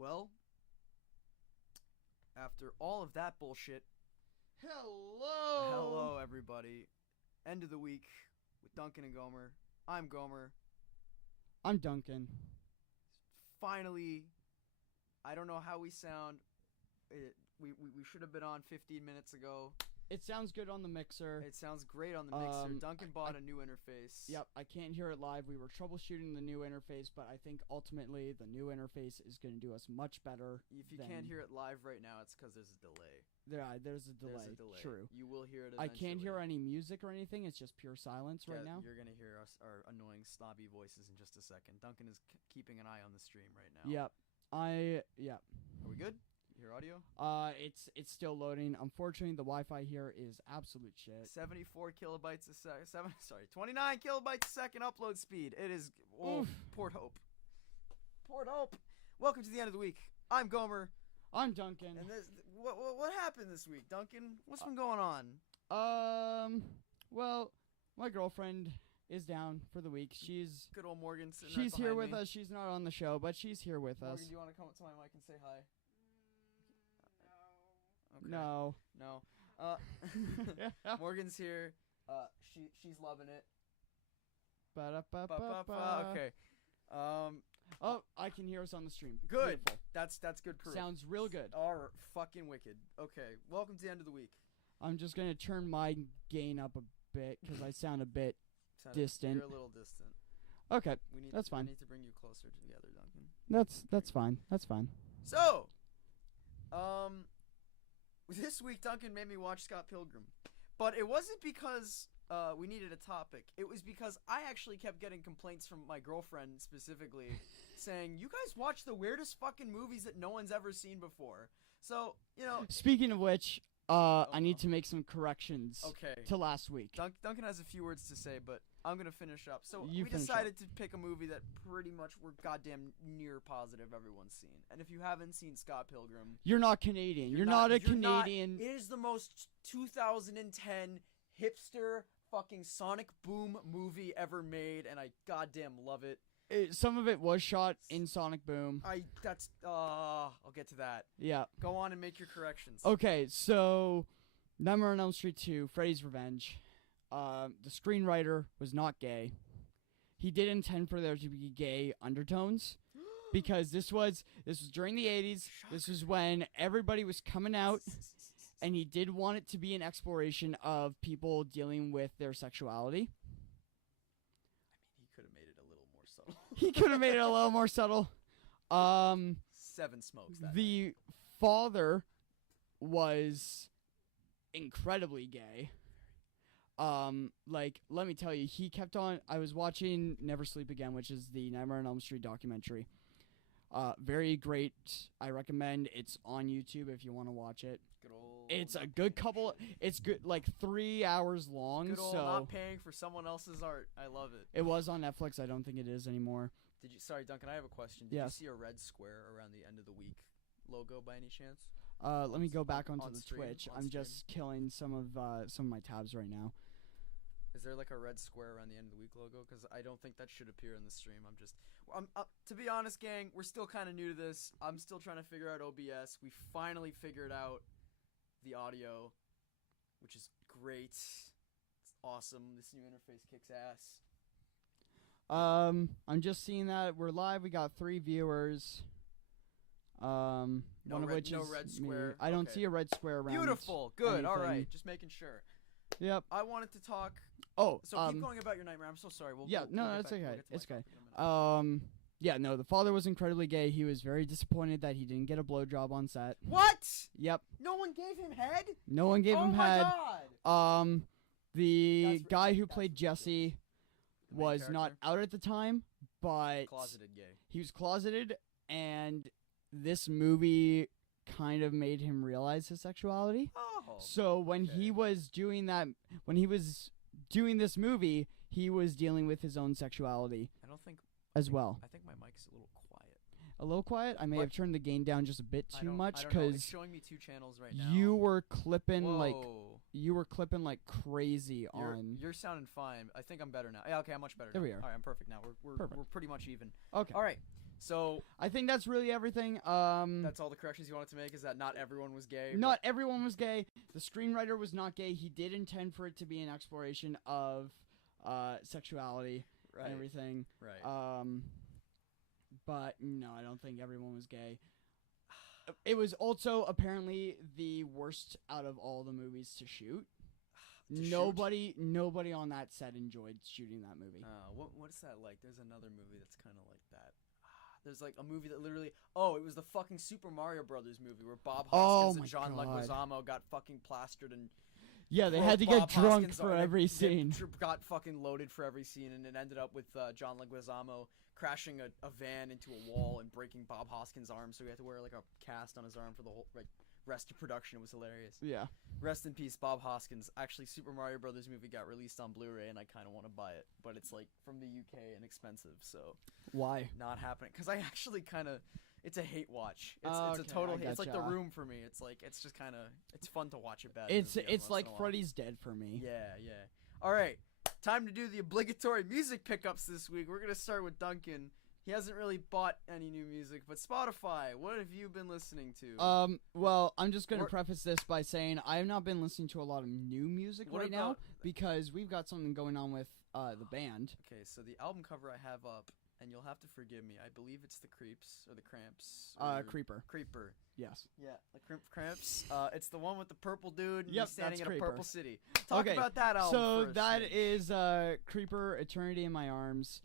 Well, after all of that bullshit, hello everybody. End of the week with Duncan and Gomer. I'm Gomer. I'm Duncan. Finally, I don't know how we sound. We should have been on 15 minutes ago. It sounds good on the mixer. It sounds great on the mixer. Duncan bought a new interface. Yep, I can't hear it live. We were troubleshooting the new interface, but I think ultimately the new interface is going to do us much better. If you can't hear it live right now, it's because there's a delay. There's a delay. True. You will hear it eventually. I can't hear any music or anything. It's just pure silence right now. You're going to hear our annoying snobby voices in just a second. Duncan is keeping an eye on the stream right now. Yep. Yep. Are we good? You hear audio? It's still loading. Unfortunately, the Wi-Fi here is absolute shit. 74 kilobytes a second. 29 kilobytes a second upload speed. It is Port Hope. Port Hope. Welcome to the end of the week. I'm Gomer. I'm Duncan. And what happened this week, Duncan? What's been going on? Well, my girlfriend is down for the week. She's good old Morgan. She's here with us. She's not on the show, but she's here with us. Morgan, do you want to come up to my mic and say hi? Okay. No. Morgan's here. She's loving it. Okay. Okay. I can hear us on the stream. Good. Beautiful. That's good proof. Sounds real good. Alright, fucking wicked. Okay. Welcome to the end of the week. I'm just gonna turn my gain up a bit because I sound a bit distant. You're a little distant. Okay. That's fine. We need to bring you closer together, Duncan. That's fine. That's fine. So, this week Duncan made me watch Scott Pilgrim, but it wasn't because we needed a topic. It was because I actually kept getting complaints from my girlfriend specifically saying, you guys watch the weirdest fucking movies that no one's ever seen before. So, Speaking of which, I need to make some corrections to last week. Duncan has a few words to say, but I'm going to finish up. So we decided to pick a movie that pretty much we're goddamn near positive everyone's seen. And if you haven't seen Scott Pilgrim... You're not Canadian. You're not a Canadian. It is the most 2010 hipster fucking Sonic Boom movie ever made, and I goddamn love it. Some of it was shot in Sonic Boom. I'll get to that. Yeah. Go on and make your corrections. Okay, so Nightmare on Elm Street 2, Freddy's Revenge. The screenwriter was not gay. He did intend for there to be gay undertones because this was during the 80s. Shocker. This was when everybody was coming out, and he did want it to be an exploration of people dealing with their sexuality. He could have made it a little more subtle. Seven Smokes. The father was incredibly gay. Let me tell you, he kept on. I was watching Never Sleep Again, which is the Nightmare on Elm Street documentary. Very great. I recommend. It's on YouTube if you want to watch it. It's a good couple. It's good, like 3 hours long. Good old not paying for someone else's art. I love it. It was on Netflix. I don't think it is anymore. Sorry, Duncan. I have a question. Did you see a red square around the end of the week logo by any chance? Let me go back onto the Twitch. I'm just killing some of my tabs right now. Is there like a red square around the end of the week logo? Because I don't think that should appear in the stream. To be honest, gang, we're still kind of new to this. I'm still trying to figure out OBS. We finally figured out the audio, which is great. It's awesome. This new interface kicks ass. I'm just seeing that we're live. We got 3 viewers. One of which is red square. Me. I don't see a red square around. Beautiful. Good. All right. Just making sure. Yep. I wanted to talk. So keep going about your nightmare. I'm so sorry. It's okay. It's okay. The father was incredibly gay. He was very disappointed that he didn't get a blowjob on set. What? Yep. No one gave him head? No one gave him head. Oh my god. The guy who played Jesse was not out at the time, but closeted gay. He was closeted, and this movie kind of made him realize his sexuality. Oh. So when he was doing this movie, he was dealing with his own sexuality. Well. I think my mic's a little quiet. A little quiet? I may have turned the gain down just a bit too much because it's showing me 2 channels right now. You were clipping like crazy on. You're sounding fine. I think I'm better now. Yeah, okay, I'm much better. There now. we are. All right, I'm perfect now. We're pretty much even. Okay. All right. So I think that's really everything. that's all the corrections you wanted to make, is that not everyone was gay? Not everyone was gay. The screenwriter was not gay. He did intend for it to be an exploration of sexuality and everything. Right. But no, I don't think everyone was gay. It was also apparently the worst out of all the movies to shoot. Nobody on that set enjoyed shooting that movie. What is that like? There's another movie that's kind of like that. There's like a movie that literally, it was the fucking Super Mario Brothers movie where Bob Hoskins and John Leguizamo got fucking plastered and they had to get drunk for every scene. Got fucking loaded for every scene, and it ended up with John Leguizamo crashing a van into a wall and breaking Bob Hoskins' arm, so he had to wear like a cast on his arm for the whole rest of production. It was hilarious. Yeah. Rest in peace, Bob Hoskins. Actually, Super Mario Brothers movie got released on Blu-ray, and I kind of want to buy it, but it's like from the UK and expensive, so why? Not happening. Because I actually kind of, it's a hate watch. It's a total hate. It's like The Room for me. It's like it's just kind of, it's fun to watch it bad. It's like Freddy's Dead for me. Yeah. All right, time to do the obligatory music pickups this week. We're gonna start with Duncan. He hasn't really bought any new music, but Spotify, what have you been listening to? Well, I'm just going to preface this by saying I have not been listening to a lot of new music now because we've got something going on with the band. Okay, so the album cover I have up, and you'll have to forgive me, I believe it's the Creeps, or the Cramps. Creeper. Creeper. Yes. Yeah, the Cramps. It's the one with the purple dude and he's standing in Creeper. a purple city. Talk about that album So first. that is Creeper, Eternity in My Arms.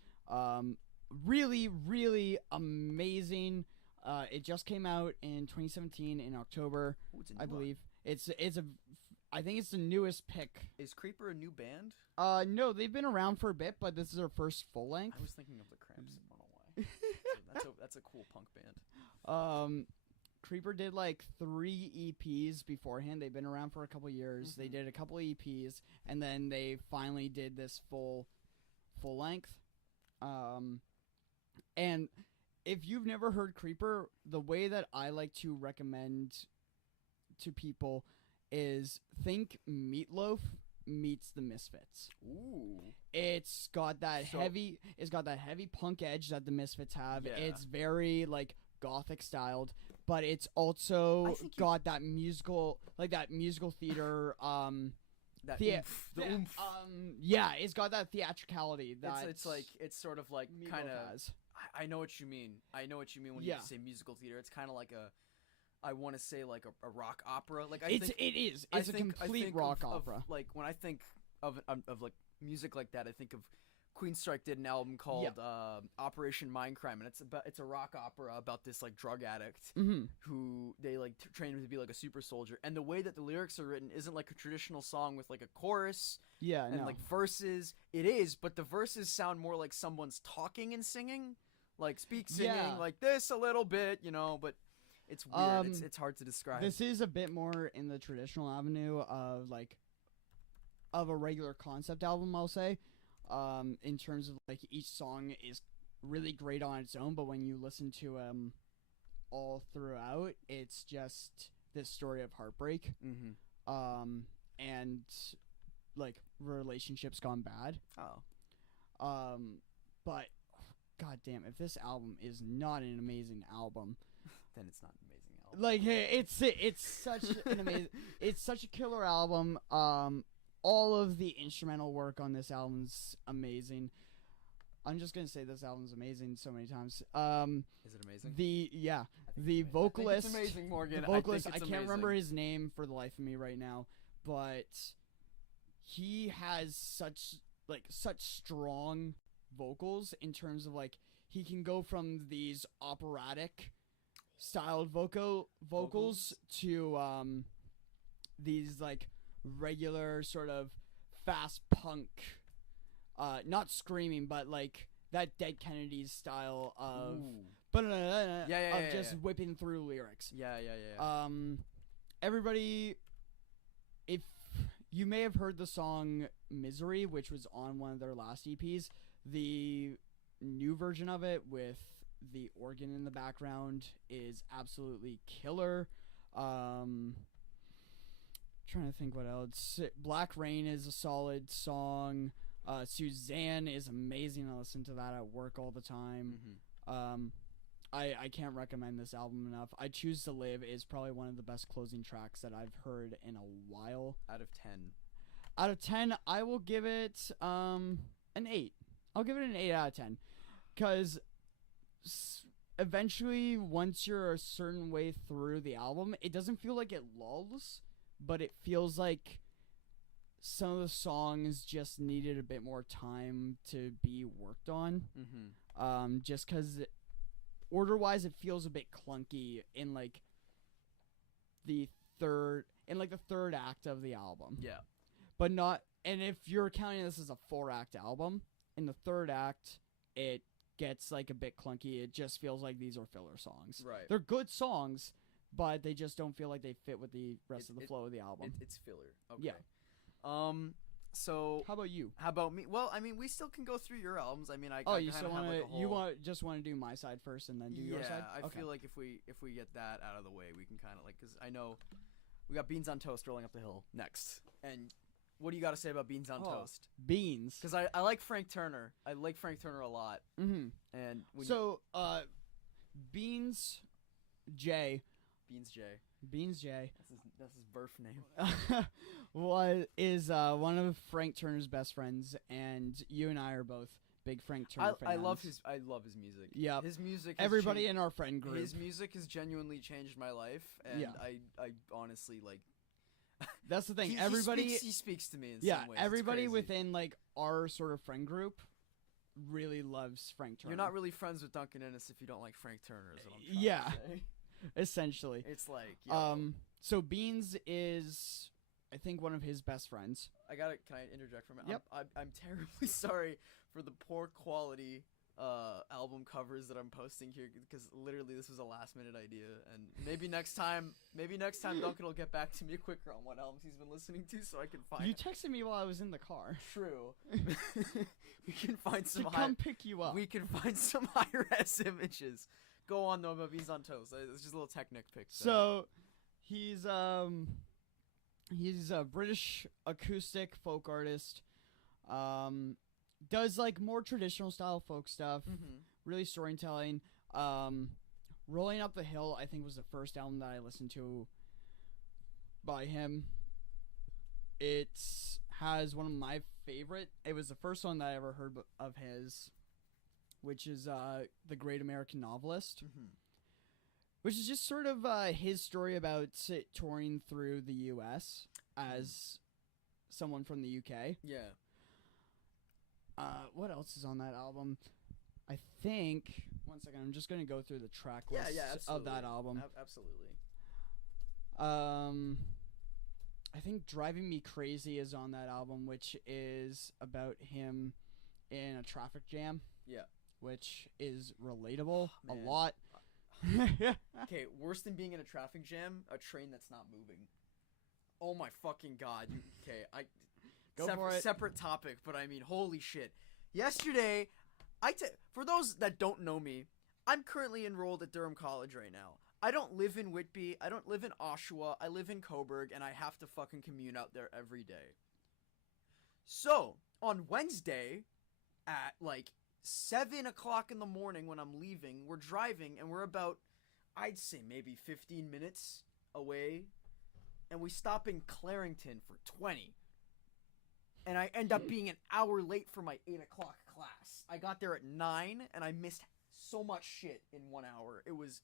Really, really amazing. It just came out in 2017 in October, I believe. I think it's the newest pick. Is Creeper a new band? No, they've been around for a bit, but this is their first full length. I was thinking of the Cramps. I don't know why. That's a cool punk band. Creeper did like 3 EPs beforehand. They've been around for a couple years. Mm-hmm. They did a couple EPs, and then they finally did this full length. And if you've never heard Creeper, the way that I like to recommend to people is think Meatloaf meets the Misfits. Ooh. It's got that heavy punk edge that the Misfits have. Yeah. It's very like gothic styled, but it's also got that musical theater the oomph. Yeah, it's got that theatricality that it's sort of like kind of. I know what you mean. I know what you mean when you say musical theater. It's kind of like I want to say like a rock opera. Like it is. It's a complete rock opera. Like when I think of like music like that, I think of Queenstrike did an album called Operation Mindcrime, and it's a rock opera about this like drug addict who they like train him to be like a super soldier. And the way that the lyrics are written isn't like a traditional song with like a chorus and like verses. It is, but the verses sound more like someone's talking and singing, like singing like this a little bit, but it's weird. It's hard to describe. This is a bit more in the traditional avenue of a regular concept album, I'll say. In terms of like each song is really great on its own, but when you listen to all throughout, it's just this story of heartbreak, and like relationships gone bad. But god damn, if this album is not an amazing album, then it's not an amazing album. Like, hey, it's such an amazing, it's such a killer album. All of the instrumental work on this album's amazing. I'm just gonna say this album's amazing so many times. Is it amazing? The vocalist. I think it's amazing, Morgan. The vocalist. I can't remember his name for the life of me right now, but he has such strong vocals in terms of like he can go from these operatic styled vocals to these like regular sort of fast punk, not screaming, but like that Dead Kennedys style of whipping through lyrics. Everybody, if you may have heard the song Misery, which was on one of their last EPs, the new version of it with the organ in the background is absolutely killer. Trying to think what else. Black Rain is a solid song. Suzanne is amazing. I listen to that at work all the time. I can't recommend this album enough. I Choose to Live is probably one of the best closing tracks that I've heard in a while. Out of 10. Out of 10, I will give it an 8. I'll give it an 8 out of 10. Because eventually, once you're a certain way through the album, it doesn't feel like it lulls, but it feels like some of the songs just needed a bit more time to be worked on. Mm-hmm. Just because order-wise, it feels a bit clunky in like the third act of the album. Yeah. But not, and if you're counting this as a 4-act album, in the third act, it gets like a bit clunky. It just feels like these are filler songs. Right. They're good songs, but they just don't feel like they fit with the rest of the flow of the album. It's filler. Okay. Yeah. So how about you? How about me? Well, I mean, we still can go through your albums. I mean, you still want to just want to do my side first and then do your side? Yeah, I feel like if we get that out of the way, we can kind of like, because I know we got Beans on Toast rolling up the hill next. And what do you got to say about Beans on Toast? Beans. Because I like Frank Turner. I like Frank Turner a lot. Mm-hmm. And Beans J. Beans J. That's his birth name. is one of Frank Turner's best friends, and you and I are both big Frank Turner fans. I love his music. Yeah, his music. Everybody in our friend group. His music has genuinely changed my life, and I honestly like. That's the thing. He speaks to me in some ways. Everybody within like our sort of friend group really loves Frank Turner. You're not really friends with Duncan Ennis if you don't like Frank Turner. Is what I'm trying to say. Essentially. It's like so Beans is, I think, one of his best friends. Can I interject for a minute? Yep. I'm terribly sorry for the poor quality album covers that I'm posting here, because literally this was a last minute idea, and maybe next time Duncan will get back to me quicker on what albums he's been listening to, so I can find. You texted me while I was in the car. True. We can find some. Come pick you up. We can find some high-res images. Go on though about Beans on Toast. It's just a little tech nick pic. So he's a British acoustic folk artist. Does like more traditional style folk stuff. Mm-hmm. Really storytelling. Rolling Up the Hill, I think, was the first album that I listened to by him. It has one of my favorite. It was the first song that I ever heard of his, which is The Great American Novelist, mm-hmm. which is just sort of his story about touring through the U.S. as someone from the U.K. Yeah. What else is on that album? I think, one second, I'm just going to go through the track list of that album. Absolutely. I think Driving Me Crazy is on that album, which is about him in a traffic jam. Yeah. Which is relatable a Man. lot. Okay, worse than being in a traffic jam, a train that's not moving. Oh my fucking god. Separate topic, but I mean, holy shit. Yesterday, for those that don't know me, I'm currently enrolled at Durham College right now. I don't live in Whitby, I don't live in Oshawa, I live in Coburg, and I have to fucking commute out there every day. So, on Wednesday, at like 7 o'clock in the morning when I'm leaving, we're driving, and we're about, I'd say maybe 15 minutes away, and we stop in Clarington for 20. And I end up being an hour late for my 8 o'clock class. I got there at 9, and I missed so much shit in 1 hour. It was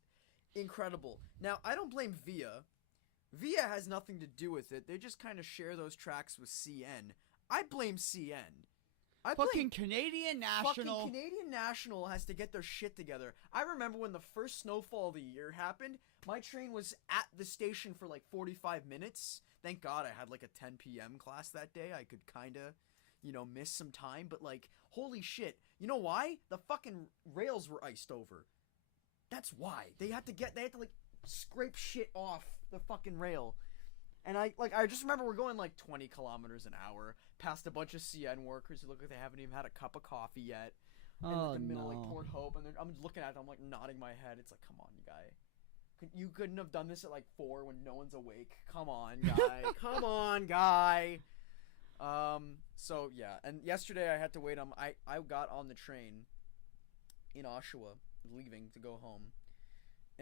incredible. Now, I don't blame Via. Via has nothing to do with it. They just kind of share those tracks with CN. I blame CN. Canadian National. Fucking Canadian National has to get their shit together. I remember when the first snowfall of the year happened, my train was at the station for like 45 minutes. Thank God I had like a 10 p.m. class that day. I could kind of, miss some time. But like, holy shit. You know why? The fucking rails were iced over. That's why. They had to like scrape shit off the fucking rail. And I just remember we're going like 20 kilometers an hour past a bunch of CN workers who look like they haven't even had a cup of coffee yet. In like the middle, like Port Hope, and I'm looking at them, I'm like nodding my head. It's like, come on, guy. You couldn't have done this at like 4 when no one's awake. Come on, guy. Come on, guy. So yeah, and yesterday I had to wait on. I got on the train in Oshawa, leaving to go home,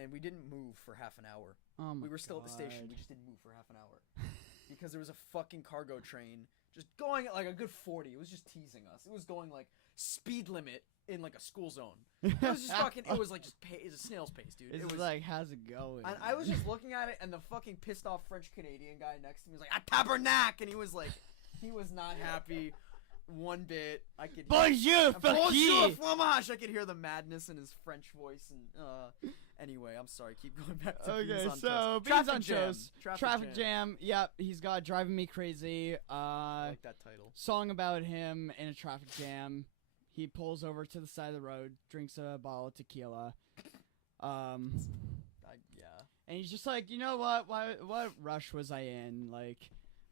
and we didn't move for half an hour. Oh my We were still at the station. We just didn't move for half an hour because there was a fucking cargo train just going at like a good 40. It was just teasing us. It was going like speed limit in like a school zone. It was just fucking. It was like just it's a snail's pace, dude. It's it was like, how's it going? And I was just looking at it, and the fucking pissed off French Canadian guy next to me was like, "A tabernacle," and he was like, he was not happy one bit. I could Bonjour, bonjour fromage. I could hear the madness in his French voice. And anyway, I'm sorry. Keep going back to okay, Beans on so Toast. Beans on Toast. Traffic Jam. Yep, he's got Driving Me Crazy. I like that title. Song about him in a traffic jam. He pulls over to the side of the road, drinks a bottle of tequila. Yeah. And he's just like, you know what? What rush was I in? Like,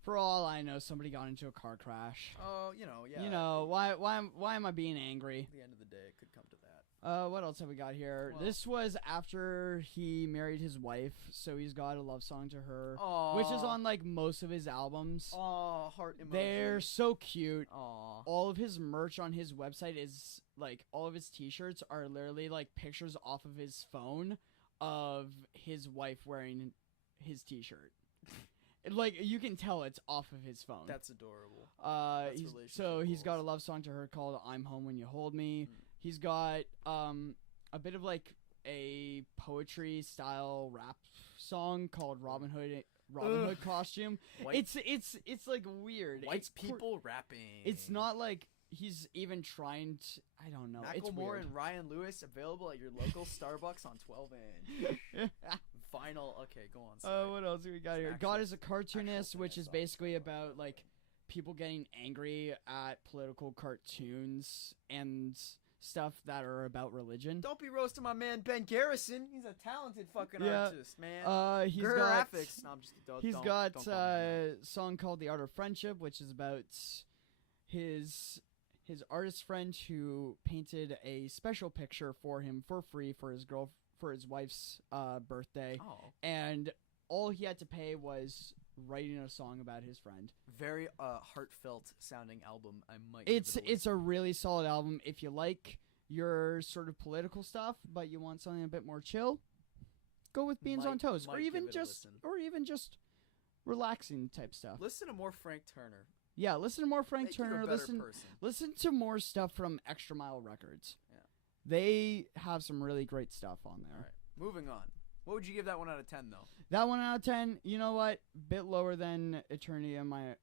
for all I know, somebody got into a car crash. Oh, yeah. You know, why am I being angry? At the end of the day, it could come to that. What else have we got here? Well, this was after he married his wife, so he's got a love song to her, Aww. which is on like most of his albums. Aw, heart emoji. They're so cute. Aw. All of his merch on his website is like all of his t-shirts are literally like pictures off of his phone of his wife wearing his t-shirt. Like you can tell it's off of his phone. That's adorable. That's he's got a love song to her called "I'm Home When You Hold Me." He's got a bit of like a poetry style rap song called Robin Hood Costume. It's like weird. White people rapping. It's not like he's even trying to. I don't know. It's Macklemore weird. and Ryan Lewis available at your local Starbucks on 12-inch. Vinyl. Okay, go on. Sorry. What else do we got here? Actual- God is a Cartoonist, which is song. basically about like people getting angry at political cartoons and stuff that are about religion. Don't be roasting my man Ben Garrison. He's a talented fucking Yeah. artist, man. He's Graphics. No, I'm just He's don't got call me that. a song called "The Art of Friendship," which is about his artist friend who painted a special picture for him for free for his wife's birthday, Oh, and all he had to pay was writing a song about his friend. very heartfelt sounding album. I might. give it a It's a listen. really solid album if you like your sort of political stuff, but you want something a bit more chill. Go with Beans on Toast, or might even give it a just listen. relaxing type stuff. Listen to more Frank Turner. Yeah, listen to more Frank Make you a Turner. better Listen person. to more stuff from Extra Mile Records. Yeah. They have some really great stuff on there. All right, moving on. What would you give that 1 out of 10 though? That 1 out of 10, you know what? Bit lower than Eternity in my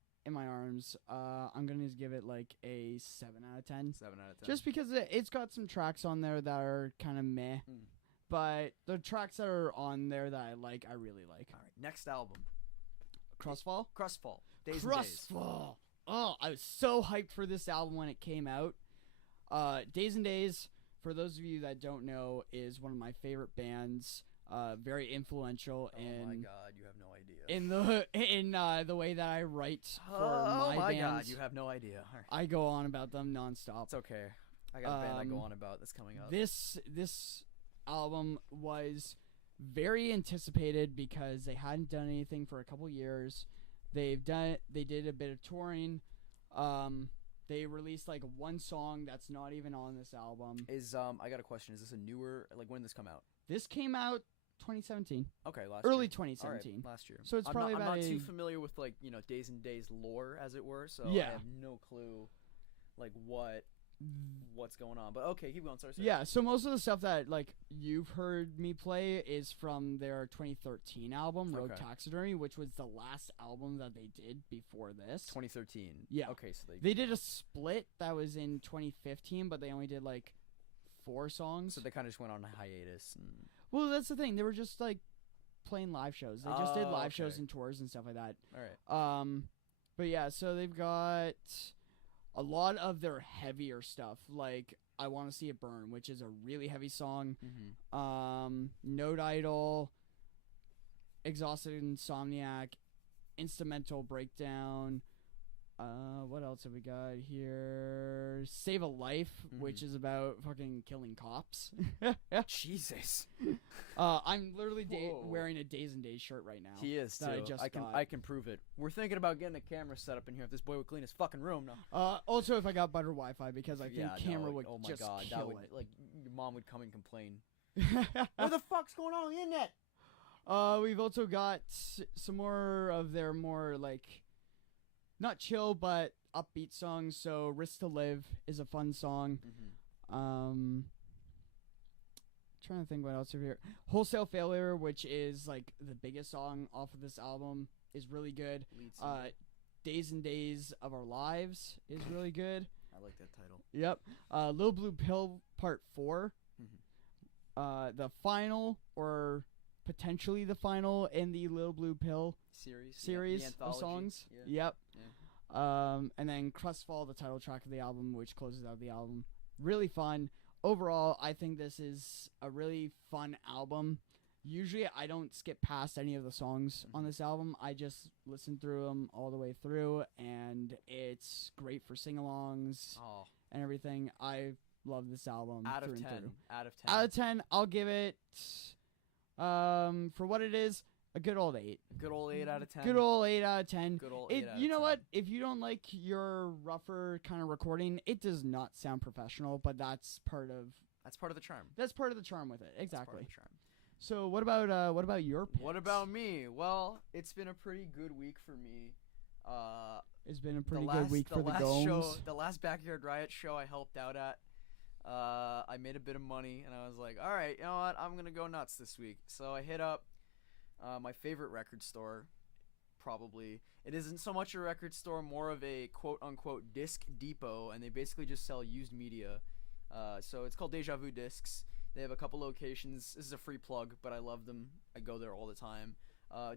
arms. I'm gonna give it like a 7 out of 10. 7 out of 10. Just because it's got some tracks on there that are kind of meh. But the tracks that are on there that I like, I really like. All right, next album. Crossfall? Crustfall. Days and Days. Crossfall. Oh, I was so hyped for this album when it came out. Days and Days, for those of you that don't know, is one of my favorite bands. Very influential Oh my in god, you have no idea. in the way that I write for Oh my bands. god, you have no idea. All right. I go on about them nonstop. It's okay. I got a band I go on about that's coming up. This album was very anticipated because they hadn't done anything for a couple years. They did a bit of touring. They released like one song that's not even on this album. I got a question. Is this a newer, like, when did this come out? This came out 2017. Okay, Early year. 2017. All right, last year. So it's probably I'm about not a- too familiar with, like, Days and Days lore, as it were, so Yeah. I have no clue, like, what's going on. But okay, keep going. Sorry. Yeah, so most of the stuff that like you've heard me play is from their 2013 album, Road Okay. Taxidermy, which was the last album that they did before this. 2013. Yeah. Okay, so They did a split that was in 2015, but they only did like 4 songs. So they kind of just went on a hiatus. And... Well, that's the thing. They were just like playing live shows. They just did live shows okay. and tours and stuff like that. All right. But yeah, so they've got a lot of their heavier stuff, like I Want to See It Burn, which is a really heavy song. Mm-hmm. Note Idol, Exhausted Insomniac, Instrumental Breakdown. What else have we got here? Save a Life, which is about fucking killing cops. Jesus. I'm literally Whoa. wearing a Days and Days shirt right now. He is too. that I just got. I can prove it. We're thinking about getting a camera set up in here if this boy would clean his fucking room. No. Also, if I got better Wi-Fi, because I think Yeah, camera no, would oh my just god, kill that would it. like your mom would come and complain. What the fuck's going on the internet? We've also got some more of their more like not chill but upbeat songs. So "Risk to Live" is a fun song. Trying to think what else over here. "Wholesale Failure," which is like the biggest song off of this album, is really good. "Days and Days of Our Lives" is really good. I like that title. Yep. "Little Blue Pill" Part 4. The final, or potentially the final, in the Little Blue Pill series the of songs. Yeah. Yep. Yeah. And then "Crestfall," the title track of the album, which closes out the album. Really fun. Overall, I think this is a really fun album. Usually, I don't skip past any of the songs on this album. I just listen through them all the way through, and it's great for sing-alongs and everything. I love this album. Out of through 10. and through. Out of 10. Out of 10, I'll give it, for what it is, a good old 8. Good old 8 out of 10. Good old 8 out of 10. Good old 8 out of 10. You know what? If you don't like your rougher kind of recording, it does not sound professional, but that's part of the charm. That's part of the charm with it. Exactly. That's part of the charm. So what about your picks? What about me? Well, it's been a pretty good week for me. It's been a pretty good week for the Gomes. The last Backyard Riot show I helped out at, I made a bit of money, and I was like, all right, you know what? I'm going to go nuts this week. So I hit up my favorite record store, probably. It isn't so much a record store, more of a quote-unquote disc depot, and they basically just sell used media. So it's called Deja Vu Discs. They have a couple locations. This is a free plug, but I love them. I go there all the time.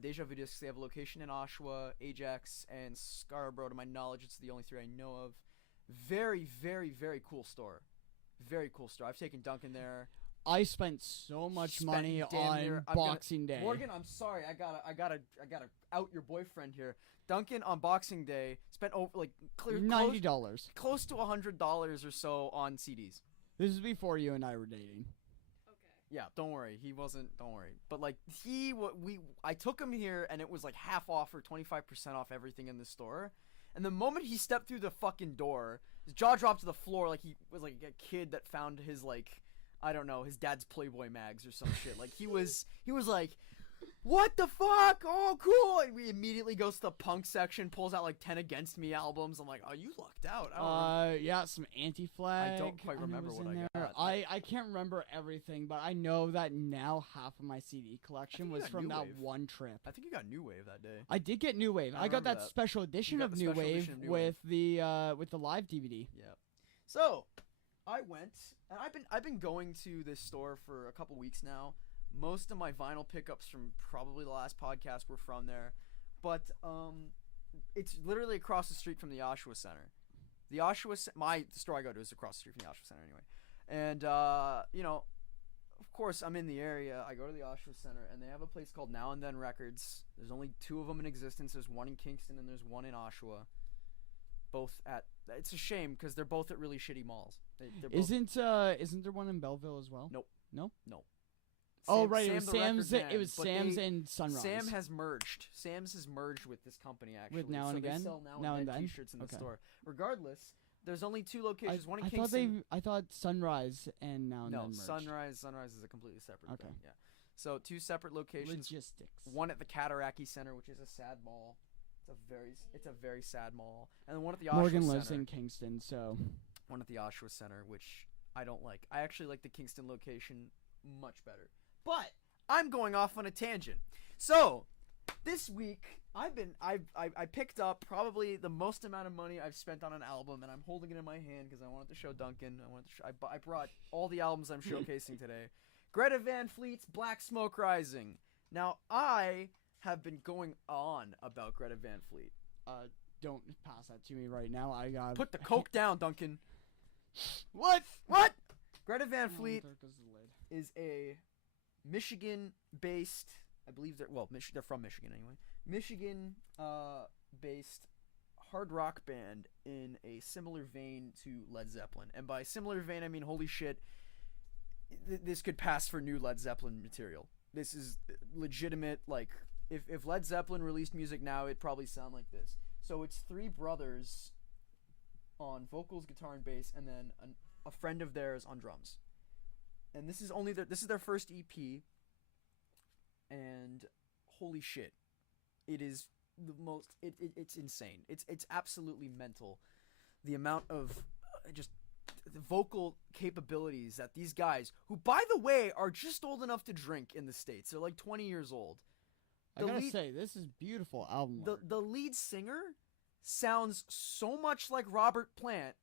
Deja Vu Discs, they have a location in Oshawa, Ajax, and Scarborough. To my knowledge, it's the only 3 I know of. Very, very, very cool store. Very cool store. I've taken Duncan there. I spent so much money on Boxing Day. Morgan, I'm sorry. I gotta out your boyfriend here. Duncan on Boxing Day spent over $90, close to $100 or so on CDs. This is before you and I were dating. Yeah, don't worry. He wasn't. Don't worry. But like I took him here, and it was like half off or 25% off everything in the store. And the moment he stepped through the fucking door, his jaw dropped to the floor like he was like a kid that found his I don't know, his dad's Playboy mags or some shit. Like he was like, what the fuck? Oh, cool. And we immediately goes to the punk section, pulls out like 10 Against Me albums. I'm like, oh, you lucked out. Yeah, some Anti-Flag. I don't quite remember what I got. I can't remember everything, but I know that now half of my CD collection was from that one trip. I think you got New Wave that day. I did get New Wave. I got that special edition of New Wave with the live DVD. Yeah. So, I went, and I've been going to this store for a couple weeks now. Most of my vinyl pickups from probably the last podcast were from there, but it's literally across the street from the Oshawa Center. The store I go to is across the street from the Oshawa Center anyway, and of course I'm in the area. I go to the Oshawa Center, and they have a place called Now and Then Records. There's only 2 of them in existence. There's one in Kingston and there's one in Oshawa. It's a shame because they're both at really shitty malls. Isn't there one in Belleville as well? Nope. No. Right. It was Sam's and Sunrise. Sam has merged. Sam's has merged with this company actually. With Now and Again. They sell Now and Then T-shirts in the store. Regardless, there's only 2 locations. One in Kingston. I thought Sunrise and Now and Then merged. Sunrise is a completely separate thing. Yeah. So 2 separate locations. Logistics. One at the Cataraqui Center, which is a sad mall. It's a very sad mall. And then one at the Oshawa Morgan Center. lives in Kingston, so. One at the Oshawa Center, which I don't like. I actually like the Kingston location much better. But I'm going off on a tangent. So this week I picked up probably the most amount of money I've spent on an album, and I'm holding it in my hand because I wanted to show Duncan. I brought all the albums I'm showcasing today. Greta Van Fleet's Black Smoke Rising. Now I have been going on about Greta Van Fleet. Don't pass that to me right now. I got put the coke down, Duncan. What? Greta Van Fleet is a Michigan-based, I believe they're from Michigan anyway. Michigan-based hard rock band in a similar vein to Led Zeppelin. And by similar vein, I mean, holy shit, this could pass for new Led Zeppelin material. This is legitimate, like, if Led Zeppelin released music now, it'd probably sound like this. So it's 3 brothers on vocals, guitar, and bass, and then a friend of theirs on drums. and this is their first EP, and holy shit, it is the most. It's insane. It's absolutely mental. The amount of just the vocal capabilities that these guys, who by the way are just old enough to drink in the States, they're like 20 years old. I gotta say, this is beautiful album art. The lead singer sounds so much like Robert Plant.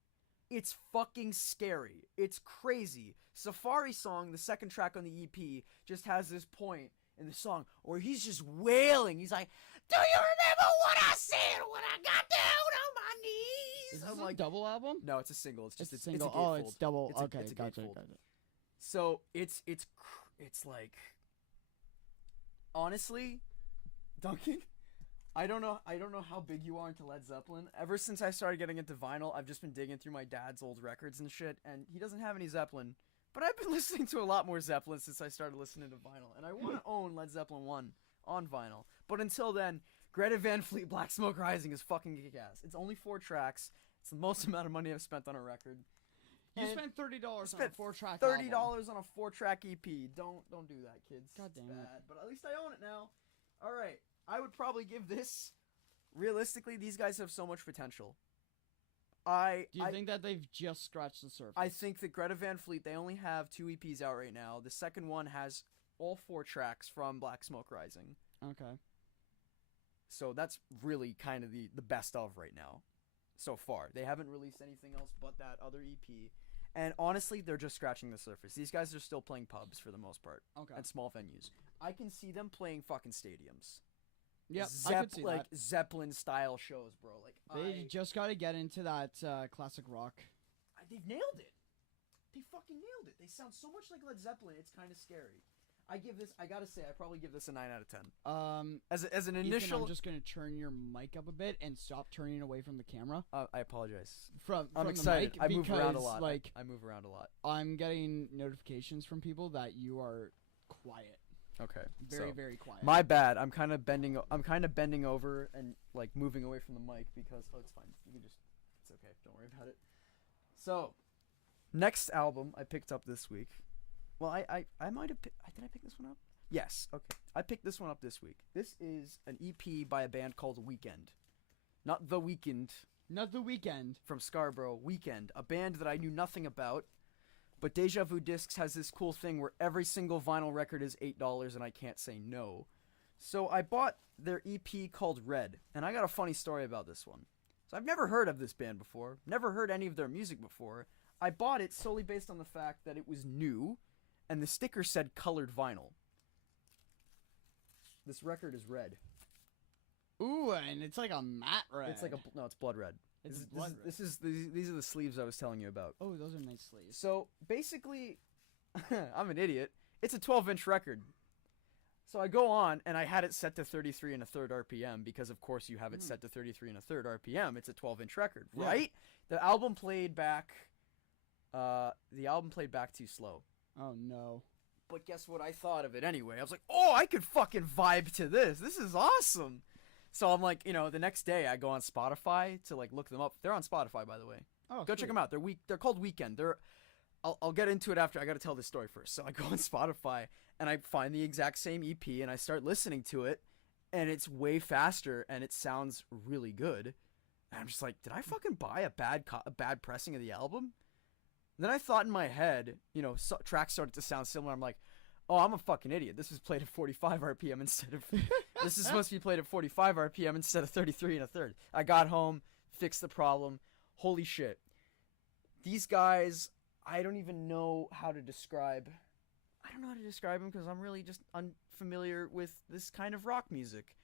It's fucking scary. It's crazy. Safari Song, the second track on the EP, just has this point in the song where he's just wailing. He's like, "Do you remember what I said when I got down on my knees?" Is this I'm like like, double album? no, it's a single. It's just a single. It's a gatefold. It's double. It's a Okay, gotcha. gatefold. So it's like, honestly, Duncan, I don't know how big you are into Led Zeppelin. Ever since I started getting into vinyl, I've just been digging through my dad's old records and shit, and he doesn't have any Zeppelin. But I've been listening to a lot more Zeppelin since I started listening to vinyl, and I want to own Led Zeppelin 1 on vinyl. But until then, Greta Van Fleet, Black Smoke Rising is fucking kick-ass. It's only 4 tracks. It's the most amount of money I've spent on a record. You spent $30 on a 4-track $30 album. on a 4-track EP. Don't do that, kids. God damn it. Bad. But at least I own it now. All right. I would probably give this. Realistically, these guys have so much potential. Do you think that they've just scratched the surface? I think that Greta Van Fleet, they only have 2 EPs out right now. The second one has all 4 tracks from Black Smoke Rising. Okay. So that's really kind of the best of right now so far. They haven't released anything else but that other EP. And honestly, they're just scratching the surface. These guys are still playing pubs for the most part. Okay. And small venues. I can see them playing fucking stadiums. Yep, I could see like that. Zeppelin-style shows, bro. Like They just got to get into that classic rock. They've nailed it. They fucking nailed it. They sound so much like Led Zeppelin. It's kind of scary. I gotta say, I probably give this a 9 out of 10. As an initial, Ethan, I'm just gonna turn your mic up a bit and stop turning away from the camera. I apologize. I'm excited. The mic I move around a lot. Like, I move around a lot. I'm getting notifications from people that you are quiet. Okay. Very quiet. My bad. I'm kind of bending over and like moving away from the mic because it's fine. You can just. It's okay. Don't worry about it. So, next album I picked up this week. Well, I might have. Did I pick this one up? Yes. Okay. I picked this one up this week. This is an EP by a band called Weekend. Not The Weeknd. Not The Weeknd. From Scarborough. Weekend. A band that I knew nothing about. But Deja Vu Discs has this cool thing where every single vinyl record is $8 and I can't say no. So I bought their EP called Red. And I got a funny story about this one. So I've never heard of this band before. Never heard any of their music before. I bought it solely based on the fact that it was new. And the sticker said colored vinyl. This record is red. Ooh, and it's like a matte red. It's like it's blood red. It's blood red. These are the sleeves I was telling you about. Oh, those are nice sleeves. So basically, I'm an idiot. It's a 12-inch record. So I go on and I had it set to 33 and a third RPM because of course you have it set to 33 and a third RPM. It's a 12-inch record, right? Yeah. The album played back too slow. Oh no. But guess what I thought of it anyway? I was like, "Oh, I could fucking vibe to this. This is awesome." So I'm like, the next day I go on Spotify to like look them up. They're on Spotify, by the way. Oh, go check them out. They're called Weekend. I'll get into it after. I got to tell this story first. So I go on Spotify and I find the exact same EP and I start listening to it, and it's way faster and it sounds really good. And I'm just like, did I fucking buy a bad pressing of the album? And then I thought in my head, tracks started to sound similar. I'm like, oh, I'm a fucking idiot. This was played at 45 RPM instead of... This is supposed to be played at 45 RPM instead of 33 and a third. I got home, fixed the problem. Holy shit. These guys, I don't even know how to describe... I don't know how to describe them because I'm really just unfamiliar with this kind of rock music.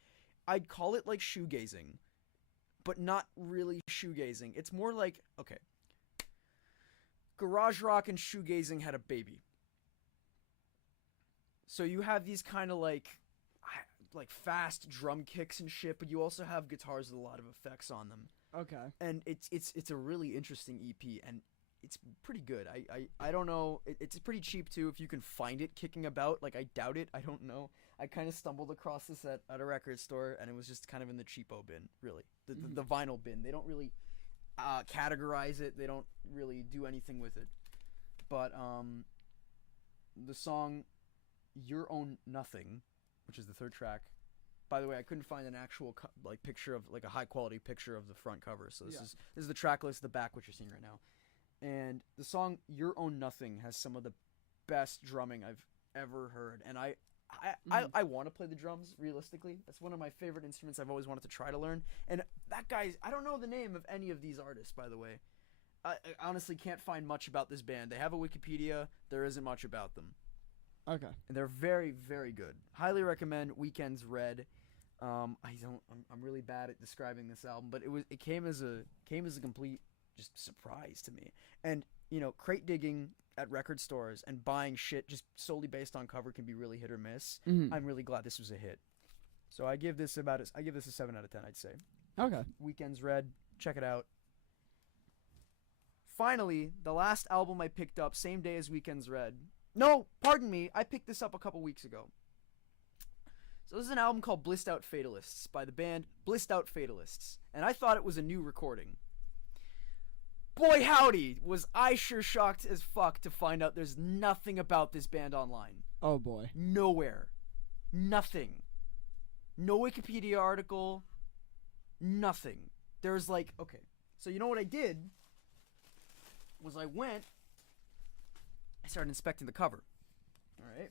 I'd call it like shoegazing, but not really shoegazing. It's more like... Okay. Garage rock and shoegazing had a baby. So you have these kind of like fast drum kicks and shit, but you also have guitars with a lot of effects on them. Okay. And it's a really interesting EP, and it's pretty good. I don't know. It's pretty cheap too if you can find it kicking about. Like, I doubt it. I don't know. I kind of stumbled across this at a record store, and it was just kind of in the cheapo bin, really. The vinyl bin. They don't really categorize it. They don't really do anything with it. But the song "Your Own Nothing," which is the third track. By the way, I couldn't find an actual picture of like a high quality picture of the front cover. So this is the track list, the back, what you're seeing right now. And the song "Your Own Nothing" has some of the best drumming I've ever heard, and I want to play the drums. Realistically, that's one of my favorite instruments. I've always wanted to try to learn. And that guy's, I don't know the name of any of these artists, by the way. I honestly can't find much about this band. They have a Wikipedia. There isn't much about them. Okay. And they're very, very good. Highly recommend Weekends Red. I'm really bad at describing this album, but it came as a complete just surprise to me. And crate digging at record stores and buying shit just solely based on cover can be really hit or miss. Mm-hmm. I'm really glad this was a hit. So I give this a 7 out of 10, I'd say. Okay. Weekends Red, check it out. Finally, the last album I picked up same day as Weekends Red. No, pardon me, I picked this up a couple weeks ago. So this is an album called Blissed Out Fatalists by the band Blissed Out Fatalists, and I thought it was a new recording. Boy howdy, was I sure shocked as fuck to find out there's nothing about this band online. Oh boy. Nowhere. Nothing. No Wikipedia article. Nothing. There's okay, so you know what I did? Was I started inspecting the cover. Alright?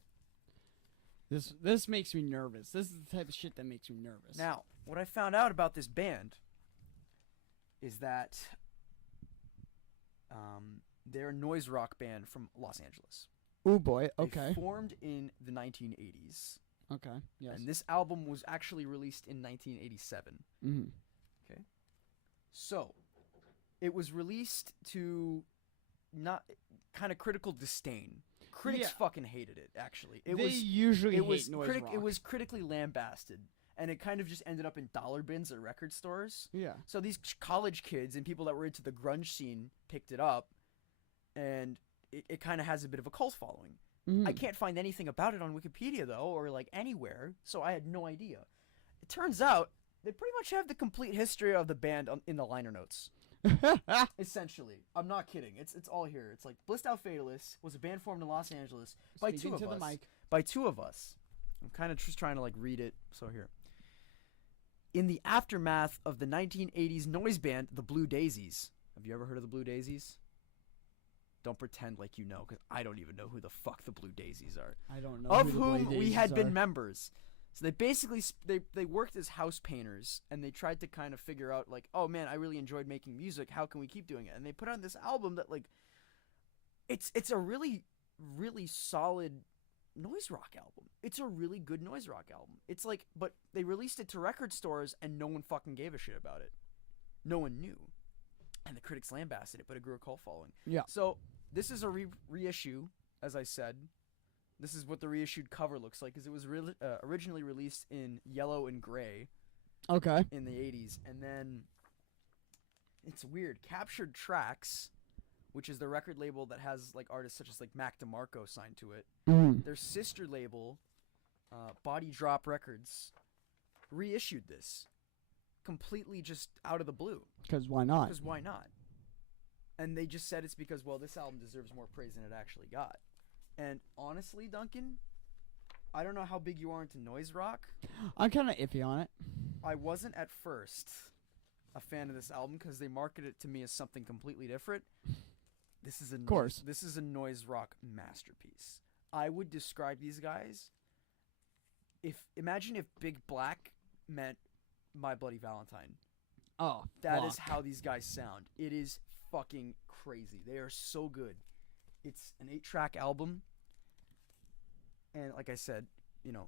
This makes me nervous. This is the type of shit that makes me nervous. Now, what I found out about this band is that they're a noise rock band from Los Angeles. Oh boy, okay. They formed in the 1980s. Okay, yes. And this album was actually released in 1987. Mm-hmm. Okay. So, it was released to not kind of critical disdain. Critics fucking hated it, actually. They usually hate noise rock. It was critically lambasted. And it kind of just ended up in dollar bins at record stores. Yeah. So these college kids and people that were into the grunge scene picked it up, and it kind of has a bit of a cult following. Mm-hmm. I can't find anything about it on Wikipedia, though, or anywhere, so I had no idea. It turns out they pretty much have the complete history of the band in the liner notes. Essentially. I'm not kidding. It's all here. It's Blissed Out Fatalists was a band formed in Los Angeles by two of us. By two of us. I'm kind of just trying to read it. So here. In the aftermath of the 1980s noise band, the Blue Daisies. Have you ever heard of the Blue Daisies? Don't pretend like you know, because I don't even know who the fuck the Blue Daisies are. I don't know. Of whom we had been members. So they basically they worked as house painters, and they tried to kind of figure out oh man, I really enjoyed making music. How can we keep doing it? And they put on this album that it's a really, really solid noise rock album. It's a really good noise rock album. It's but they released it to record stores and no one fucking gave a shit about it. No one knew. And the critics lambasted it, but it grew a cult following. Yeah. So this is a reissue, as I said. This is what the reissued cover looks like, because it was originally released in yellow and gray. Okay. In the 80s. And then, it's weird, Captured Tracks, which is the record label that has artists such as Mac DeMarco signed to it. Mm. Their sister label, Body Drop Records, reissued this. Completely just out of the blue. Because why not? Because why not? And they just said it's because, well, this album deserves more praise than it actually got. And honestly, Duncan, I don't know how big you are into noise rock. I'm kind of iffy on it. I wasn't at first a fan of this album because they marketed it to me as something completely different. This is this is a noise rock masterpiece. I would describe these guys. Imagine if Big Black meant My Bloody Valentine. Oh, that is how these guys sound. It is fucking crazy. They are so good. It's an 8-track album. And like I said,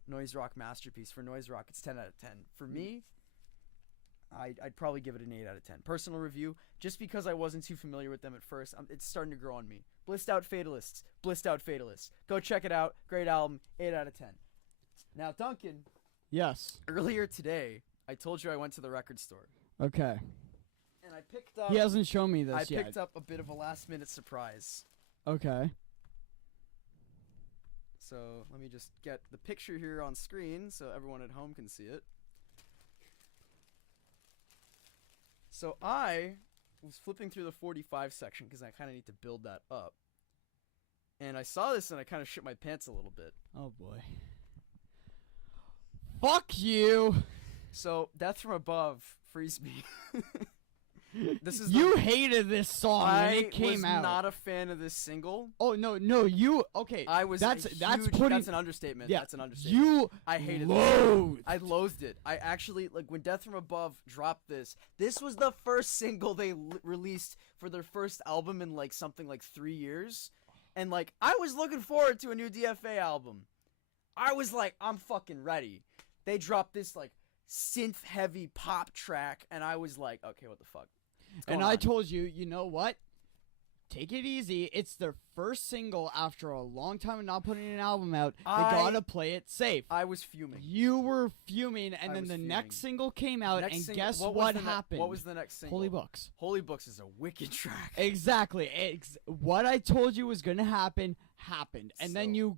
noise rock masterpiece. For noise rock, it's 10 out of 10. For me, I'd probably give it an 8 out of 10. Personal review, just because I wasn't too familiar with them at first, it's starting to grow on me. Blissed Out Fatalists. Blissed Out Fatalists. Go check it out. Great album. 8 out of 10. Now, Duncan. Yes. Earlier today, I told you I went to the record store. Okay. And I picked up... He hasn't shown me this yet. I picked up a bit of a last-minute surprise. Okay. So let me just get the picture here on screen so everyone at home can see it. So I was flipping through the 45 section because I kind of need to build that up. And I saw this and I kind of shit my pants a little bit. Oh boy. Fuck you. So, Death from Above, Freeze Me. This is You hated this song when it came out. I was not a fan of this single. Oh no, you okay? I was. That's an understatement. Yeah, that's an understatement. I hated loathed. I loathed it. I actually when Death from Above dropped this. This was the first single they released for their first album in like something like 3 years, and like I was looking forward to a new DFA album. I was like, I'm fucking ready. They dropped this like synth heavy pop track, and I was like, okay, what the fuck? And I told you, you know what? Take it easy. It's their first single after a long time of not putting an album out. They gotta play it safe. I was fuming. You were fuming, and then the next single came out, and guess what happened? What was the next single? Holy Books. Holy Books is a wicked track. Exactly. What I told you was gonna happen happened, and then you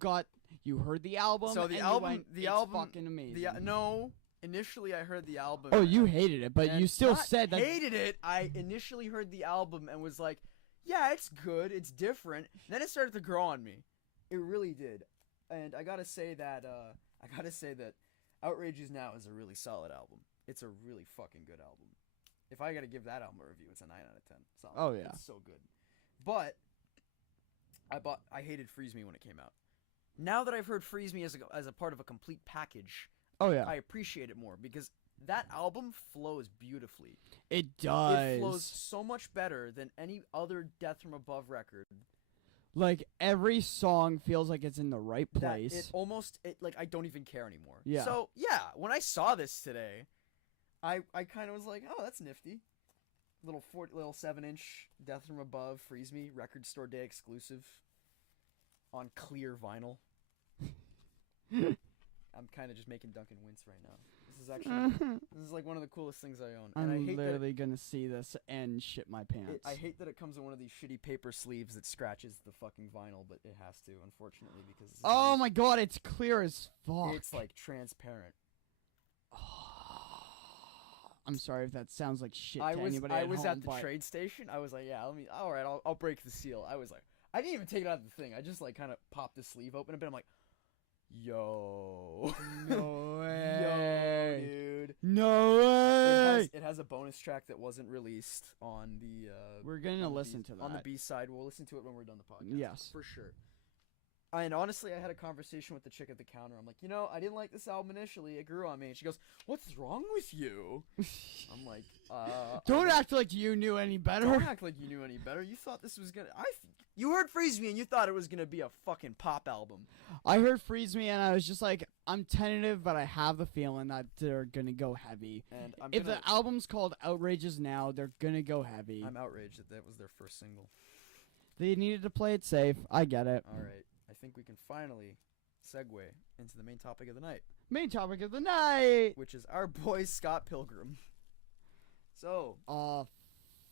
heard the album. So the and album, you went, it's fucking amazing. No. Initially, I heard the album. Oh, you hated it, but you still said that. Hated it. I initially heard the album and was like, "Yeah, it's good. It's different." And then it started to grow on me. It really did. And I gotta say that. Outrageous Now is a really solid album. It's a really fucking good album. If I gotta give that album a review, it's a 9 out of 10. Solid. Oh yeah, it's so good. But I hated Freeze Me when it came out. Now that I've heard Freeze Me as a part of a complete package. Oh yeah, I appreciate it more because that album flows beautifully. It does. It flows so much better than any other Death from Above record. Like every song feels like it's in the right place. Like I don't even care anymore. Yeah. So yeah, when I saw this today, I kind of was like, oh, that's nifty. Little 7-inch Death from Above, Freeze Me, record store day exclusive, on clear vinyl. I'm kind of just making Duncan wince right now. This is like one of the coolest things I own. And I'm literally gonna see this and shit my pants. I hate that it comes in one of these shitty paper sleeves that scratches the fucking vinyl, but it has to, unfortunately, because. Oh my god, it's clear as fuck. It's like transparent. I'm sorry if that sounds like shit to anybody I was at the trade station. I was like, yeah, alright, I'll break the seal. I was like, I didn't even take it out of the thing. I just like kind of popped the sleeve open a bit. I'm like, yo. No way. Yo, dude. No way. It has a bonus track that wasn't released on the. We're gonna listen to that. On the B side. We'll listen to it when we're done the podcast. Yes. For sure. And honestly, I had a conversation with the chick at the counter. I'm like, I didn't like this album initially. It grew on me. And she goes, what's wrong with you? I'm like, Don't act like you knew any better. Don't act like you knew any better. You thought this was gonna. You heard Freeze Me and you thought it was gonna be a fucking pop album. I heard Freeze Me and I was just like, I'm tentative, but I have the feeling that they're gonna go heavy. And if the album's called Outrageous Now, they're gonna go heavy. I'm outraged that was their first single. They needed to play it safe. I get it. All right. I think we can finally segue into the main topic of the night. Main topic of the night! Which is our boy Scott Pilgrim. So.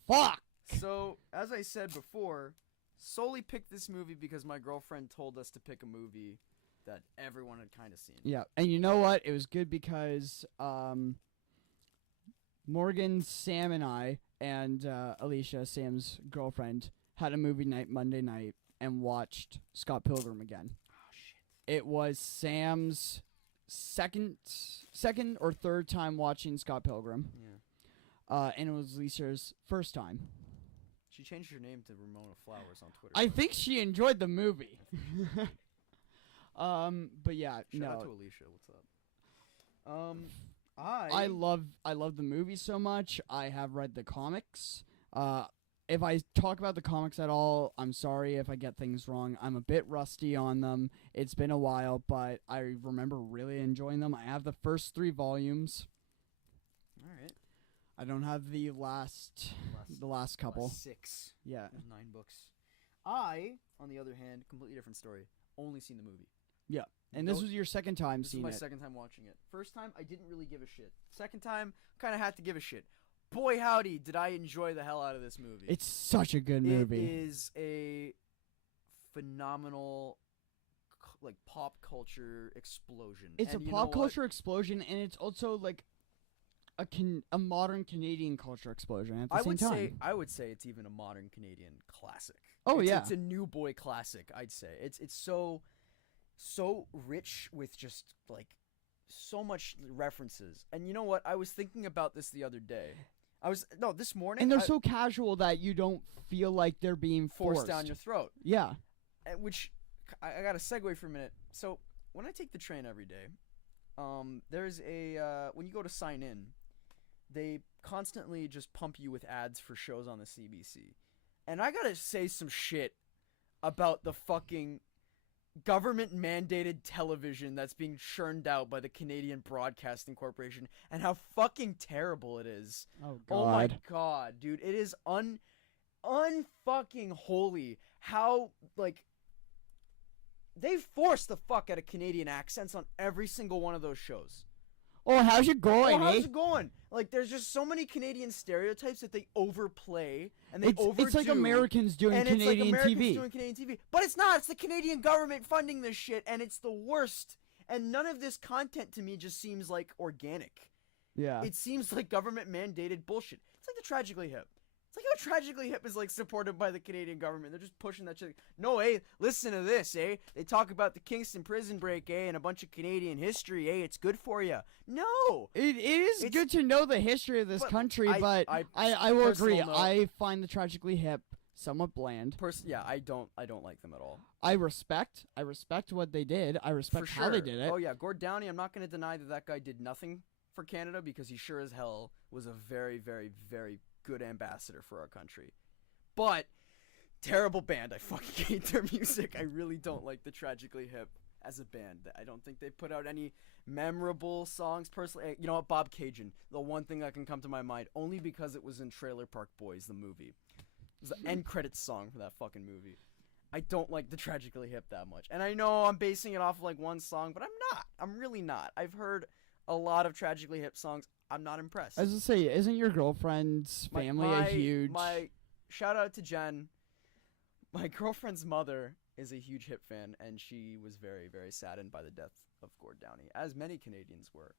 Fuck! So, as I said before, solely picked this movie because my girlfriend told us to pick a movie that everyone had kind of seen. Yeah, and you know what? It was good because Morgan, Sam, and I, and Alicia, Sam's girlfriend, had a movie night Monday night and watched Scott Pilgrim again. Oh, shit. It was Sam's second or third time watching Scott Pilgrim. Yeah. And it was Alicia's first time. She changed her name to Ramona Flowers on Twitter. I think she enjoyed the movie. But yeah, Shout out to Alicia. What's up? I love the movie so much. I have read the comics. If I talk about the comics at all, I'm sorry if I get things wrong. I'm a bit rusty on them. It's been a while, but I remember really enjoying them. I have the first 3 volumes. All right. I don't have the last couple. 6. Yeah. There's 9 books. I, on the other hand, completely different story. Only seen the movie. Yeah. And this was your second time seeing it. This was my second time watching it. First time, I didn't really give a shit. Second time, kind of had to give a shit. Boy, howdy, did I enjoy the hell out of this movie. It's such a good movie. It is a phenomenal, like, pop culture explosion. It's a pop culture explosion, and it's also, like, a modern Canadian culture explosion at the same time. I would say it's even a modern Canadian classic. Oh, yeah. It's a new boy classic, I'd say. It's so rich with just like so much references. And you know what? I was thinking about this the other day. This morning. And they're so casual that you don't feel like they're being forced down your throat. Yeah. Which I got to segue for a minute. So when I take the train every day, there's when you go to sign in, they constantly just pump you with ads for shows on the CBC. And I gotta say some shit about the fucking government-mandated television that's being churned out by the Canadian Broadcasting Corporation and how fucking terrible it is. Oh, God. Oh, my God, dude. It is unfucking holy how, like, they force the fuck out of Canadian accents on every single one of those shows. Oh, how's it going, how's it going? Like, there's just so many Canadian stereotypes that they overplay and they overdo. It's like Americans doing Canadian TV. But it's not. It's the Canadian government funding this shit, and it's the worst. And none of this content to me just seems like organic. Yeah. It seems like government-mandated bullshit. It's like the Tragically Hip. It's like how Tragically Hip is, like, supported by the Canadian government. They're just pushing that shit. No, listen to this, They talk about the Kingston prison break, and a bunch of Canadian history, It's good for you. No! It is good to know the history of this country, but I will agree. I find the Tragically Hip somewhat bland. I don't like them at all. I respect what they did. I respect how they did it. Oh, yeah, Gord Downie, I'm not going to deny that guy did nothing for Canada because he sure as hell was a very, very, very good ambassador for our country. But terrible band. I fucking hate their music. I really don't like the Tragically Hip as a band. I don't think they put out any memorable songs personally. You know what? Bob Cajun, the one thing that can come to my mind, only because it was in Trailer Park Boys, the movie. It was the end credits song for that fucking movie. I don't like the Tragically Hip that much. And I know I'm basing it off of like one song, but I'm not. I'm really not. I've heard a lot of Tragically Hip songs. I'm not impressed. I was gonna say, isn't your girlfriend's family a huge... Shout out to Jen. My girlfriend's mother is a huge Hip fan, and she was very, very saddened by the death of Gord Downie, as many Canadians were.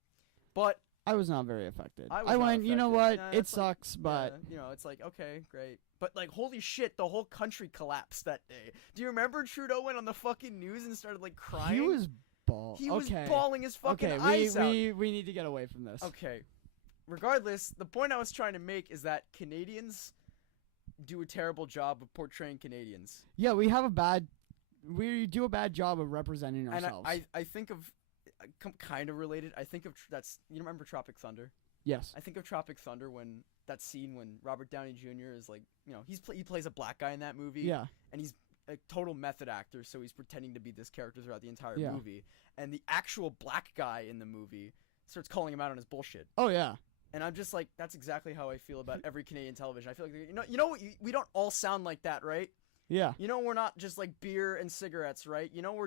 But I was not very affected. I went, you know what? It sucks, but... Yeah, it's like, okay, great. But, like, holy shit, the whole country collapsed that day. Do you remember Trudeau went on the fucking news and started, like, crying? He was bawling his fucking eyes out. We need to get away from this. Okay. Regardless, the point I was trying to make is that Canadians do a terrible job of portraying Canadians. Yeah, we do a bad job of representing ourselves. And I think of, kind of related, I think of, you remember Tropic Thunder? Yes. I think of Tropic Thunder when, that scene when Robert Downey Jr. is like, you know, he plays a black guy in that movie. Yeah. And he's a total method actor, so he's pretending to be this character throughout the entire movie. And the actual black guy in the movie starts calling him out on his bullshit. Oh, yeah. And I'm just like, that's exactly how I feel about every Canadian television. I feel like, you know, we don't all sound like that, right? Yeah. You know, we're not just like beer and cigarettes, right? You know,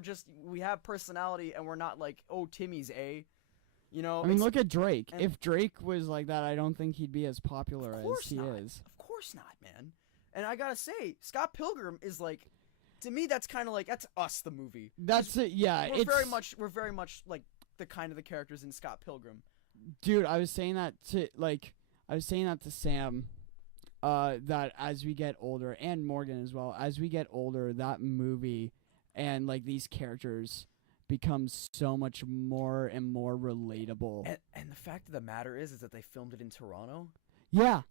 we have personality, and we're not like, oh, Timmy's You know, I mean, look at Drake. If Drake was like that, I don't think he'd be as popular as he is. Of course not, man. And I gotta say, Scott Pilgrim is like, to me, that's kind of like, that's us, the movie. That's it. Yeah, we're very much like the kind of the characters in Scott Pilgrim. Dude, I was saying that to Sam, that as we get older, and Morgan as well, as we get older, that movie and like these characters become so much more and more relatable. And the fact of the matter is that they filmed it in Toronto. Yeah.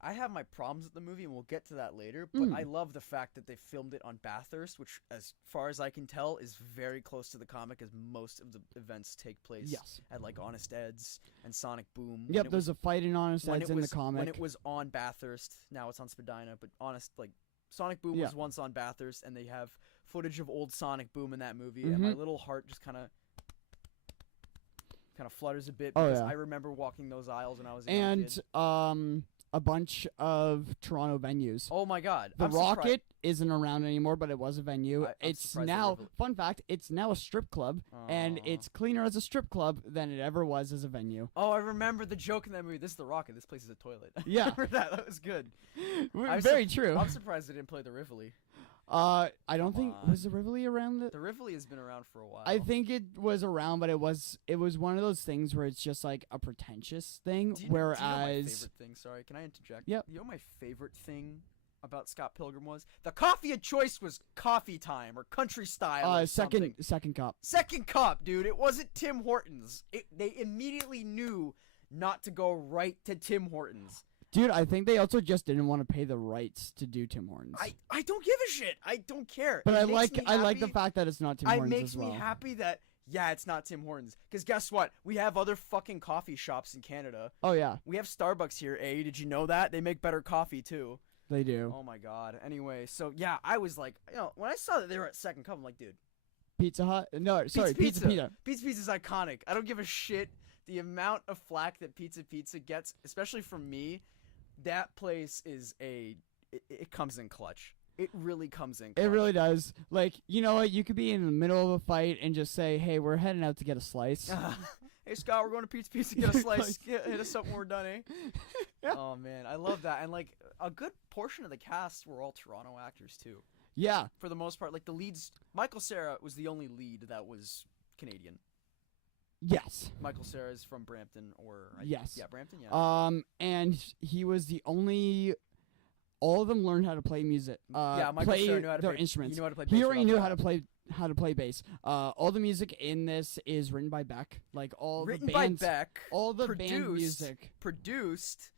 I have my problems with the movie, and we'll get to that later, but I love the fact that they filmed it on Bathurst, which, as far as I can tell, is very close to the comic, as most of the events take place at, like, Honest Ed's and Sonic Boom. Yep, there's a fight in Honest Ed's in the comic. When it was on Bathurst, now it's on Spadina, but Sonic Boom was once on Bathurst, and they have footage of old Sonic Boom in that movie, and my little heart just kind of flutters a bit, because I remember walking those aisles when I was a young kid. A bunch of Toronto venues. Oh my God. The Rocket isn't around anymore, but it was a venue. It's now, fun fact, it's now a strip club, and it's cleaner as a strip club than it ever was as a venue. Oh, I remember the joke in that movie. This is the Rocket. This place is a toilet. Yeah. I remember that. That was good. Very true. I'm surprised they didn't play the Rivoli. I don't Come think on. was the Rivoli around the. The Rivoli has been around for a while. I think it was around, but it was one of those things where it's just like a pretentious thing. Do you know my Whereas, favorite thing? Sorry, can I interject? Yep. You know my favorite thing about Scott Pilgrim was the coffee of choice was Coffee Time or Country Style. Or something. second cup. Second cup, dude. It wasn't Tim Hortons. They immediately knew not to go right to Tim Hortons. Dude, I think they also just didn't want to pay the rights to do Tim Hortons. I don't give a shit. I don't care. But It I makes me like the happy- fact that it's not Tim It Hortons makes as me well. happy that it's not Tim Hortons. Because guess what? We have other fucking coffee shops in Canada. Oh yeah, We have Starbucks here. Did you know that? They make better coffee too. they do. Oh my god. Anyway, so yeah, I was like, when I saw that they were at second cup, I'm like, dude, Pizza Hut? No, sorry, Pizza Pizza. Pizza Pizza's iconic. I don't give a shit. The amount of flack that Pizza gets, especially from me, that place is it comes in clutch. It really comes in clutch. It really does. Like, you know what? You could be in the middle of a fight and just say, "Hey, we're heading out to get a slice." Hey Scott, we're going to Pizza, get a slice. Hit us up when we're done, eh? Yeah. Oh man, I love that. And like a good portion of the cast were all Toronto actors too. Yeah. For the most part, like the leads, Michael Cera was the only lead that was Canadian. Yes. Michael Cera is from Brampton, Yes. Yeah, Brampton, yeah. And he was the only. All of them learned how to play music. Michael play Cera knew how to their play instruments. He knew how to play He bass already right knew off how the to bat. play bass. All the music in this is written by Beck. Like all Written the by bands, Beck, all the band produced- music. produced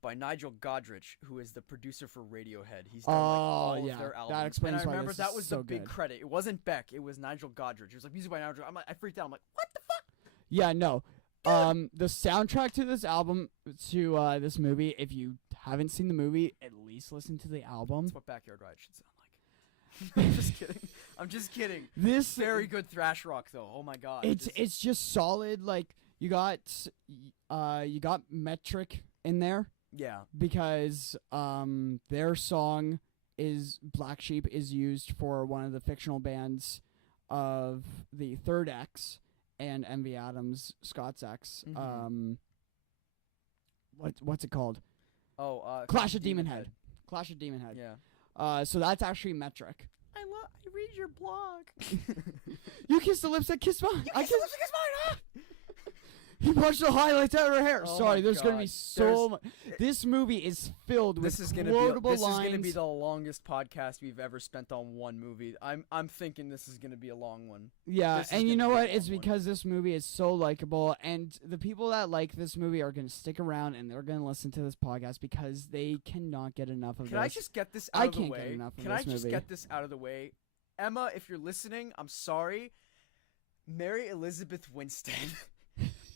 by Nigel Godrich, who is the producer for Radiohead. He's done like, all of yeah, their that albums. explains and I why remember this that is was so the big good. credit. It wasn't Beck. It was Nigel Godrich. It was like music by Nigel. I freaked out. I'm like, what the fuck? Yeah, no. The soundtrack to this album, to this movie, if you haven't seen the movie, at least listen to the album. That's what Backyard Ride should sound like. I'm just kidding. I'm just kidding. This Very good thrash rock though. Oh my god. it's just solid. Like you got Metric in there yeah. because their song is Black Sheep is used for one of the fictional bands of the Third X and Envy Adams, Scott's ex. Mhm. What's it called? Oh, Clash of Demon Head. Clash of Demon Head. Yeah. So that's actually Metric. I read your blog. You kissed the lips that kissed mine. You kissed the lips that kissed mine, huh? He punched the highlights out of her hair. Oh Sorry, my there's gonna be God. so much. This movie is filled with This is gonna quotable be lines. the longest podcast we've ever spent on one movie. I'm thinking this is gonna be a long one. Yeah, This is and you gonna know be a what? It's long one. because this movie is so likable, and the people that like this movie are gonna stick around and they're gonna listen to this podcast because they cannot get enough of Can this. I just get this I out of the can't get way? enough of Can I this just movie. get this out of the way? Emma, if you're listening, I'm sorry. Mary Elizabeth Winstead.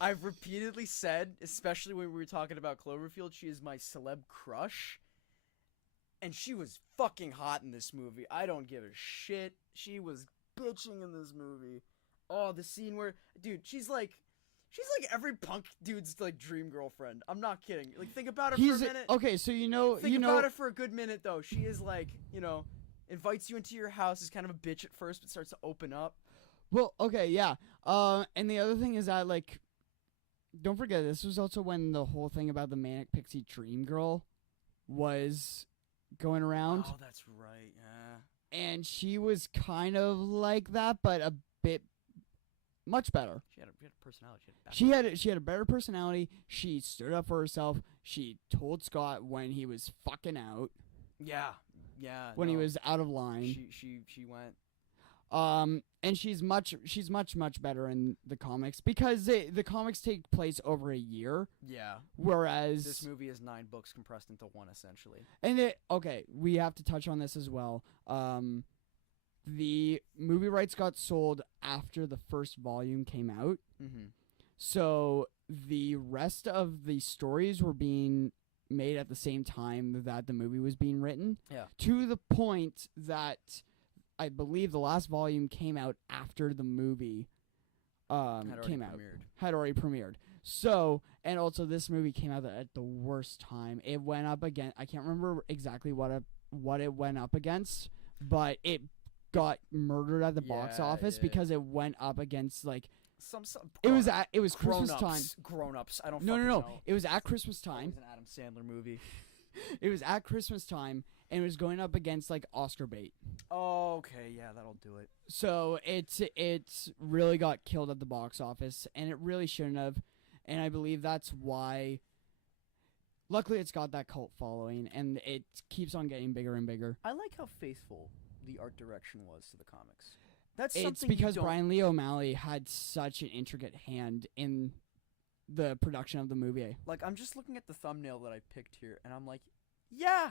I've repeatedly said, especially when we were talking about Cloverfield, she is my celeb crush. And she was fucking hot in this movie. I don't give a shit. She was bitching in this movie. Oh, the scene where, dude, she's like every punk dude's like dream girlfriend. I'm not kidding. Like, think about her for a minute. Okay, so Think about it for a good minute, though. She is like, invites you into your house, is kind of a bitch at first, but starts to open up. Well, okay, yeah. And the other thing is that, like, don't forget, this was also when the whole thing about the Manic Pixie Dream Girl was going around. Oh, that's right, yeah. And she was kind of like that, but a bit much better. She had a personality. She had a better personality. She stood up for herself. She told Scott when he was fucking out. Yeah. When he was out of line. She went. And she's much better in the comics because the comics take place over a year. Yeah. Whereas This movie is 9 books compressed into one, essentially. And we have to touch on this as well. The movie rights got sold after the first volume came out. Mm-hmm. So the rest of the stories were being made at the same time that the movie was being written. Yeah. To the point that I believe the last volume came out after the movie came out. Had already premiered. So, and also this movie came out at the worst time. It went up again. I can't remember exactly what it went up against, but it got murdered at the box office because it went up against like some it was Christmas time. Grown-ups. I don't No. know. It was at Christmas It time. was an Adam Sandler movie. It was at Christmas time, and it was going up against like Oscar bait. Oh, okay, yeah, that'll do it. So it's really got killed at the box office, and it really shouldn't have. And I believe that's why. Luckily, it's got that cult following, and it keeps on getting bigger and bigger. I like how faithful the art direction was to the comics. That's It's something because you don't... Brian Lee O'Malley had such an intricate hand in the production of the movie. Like, I'm just looking at the thumbnail that I picked here, and I'm like, yeah,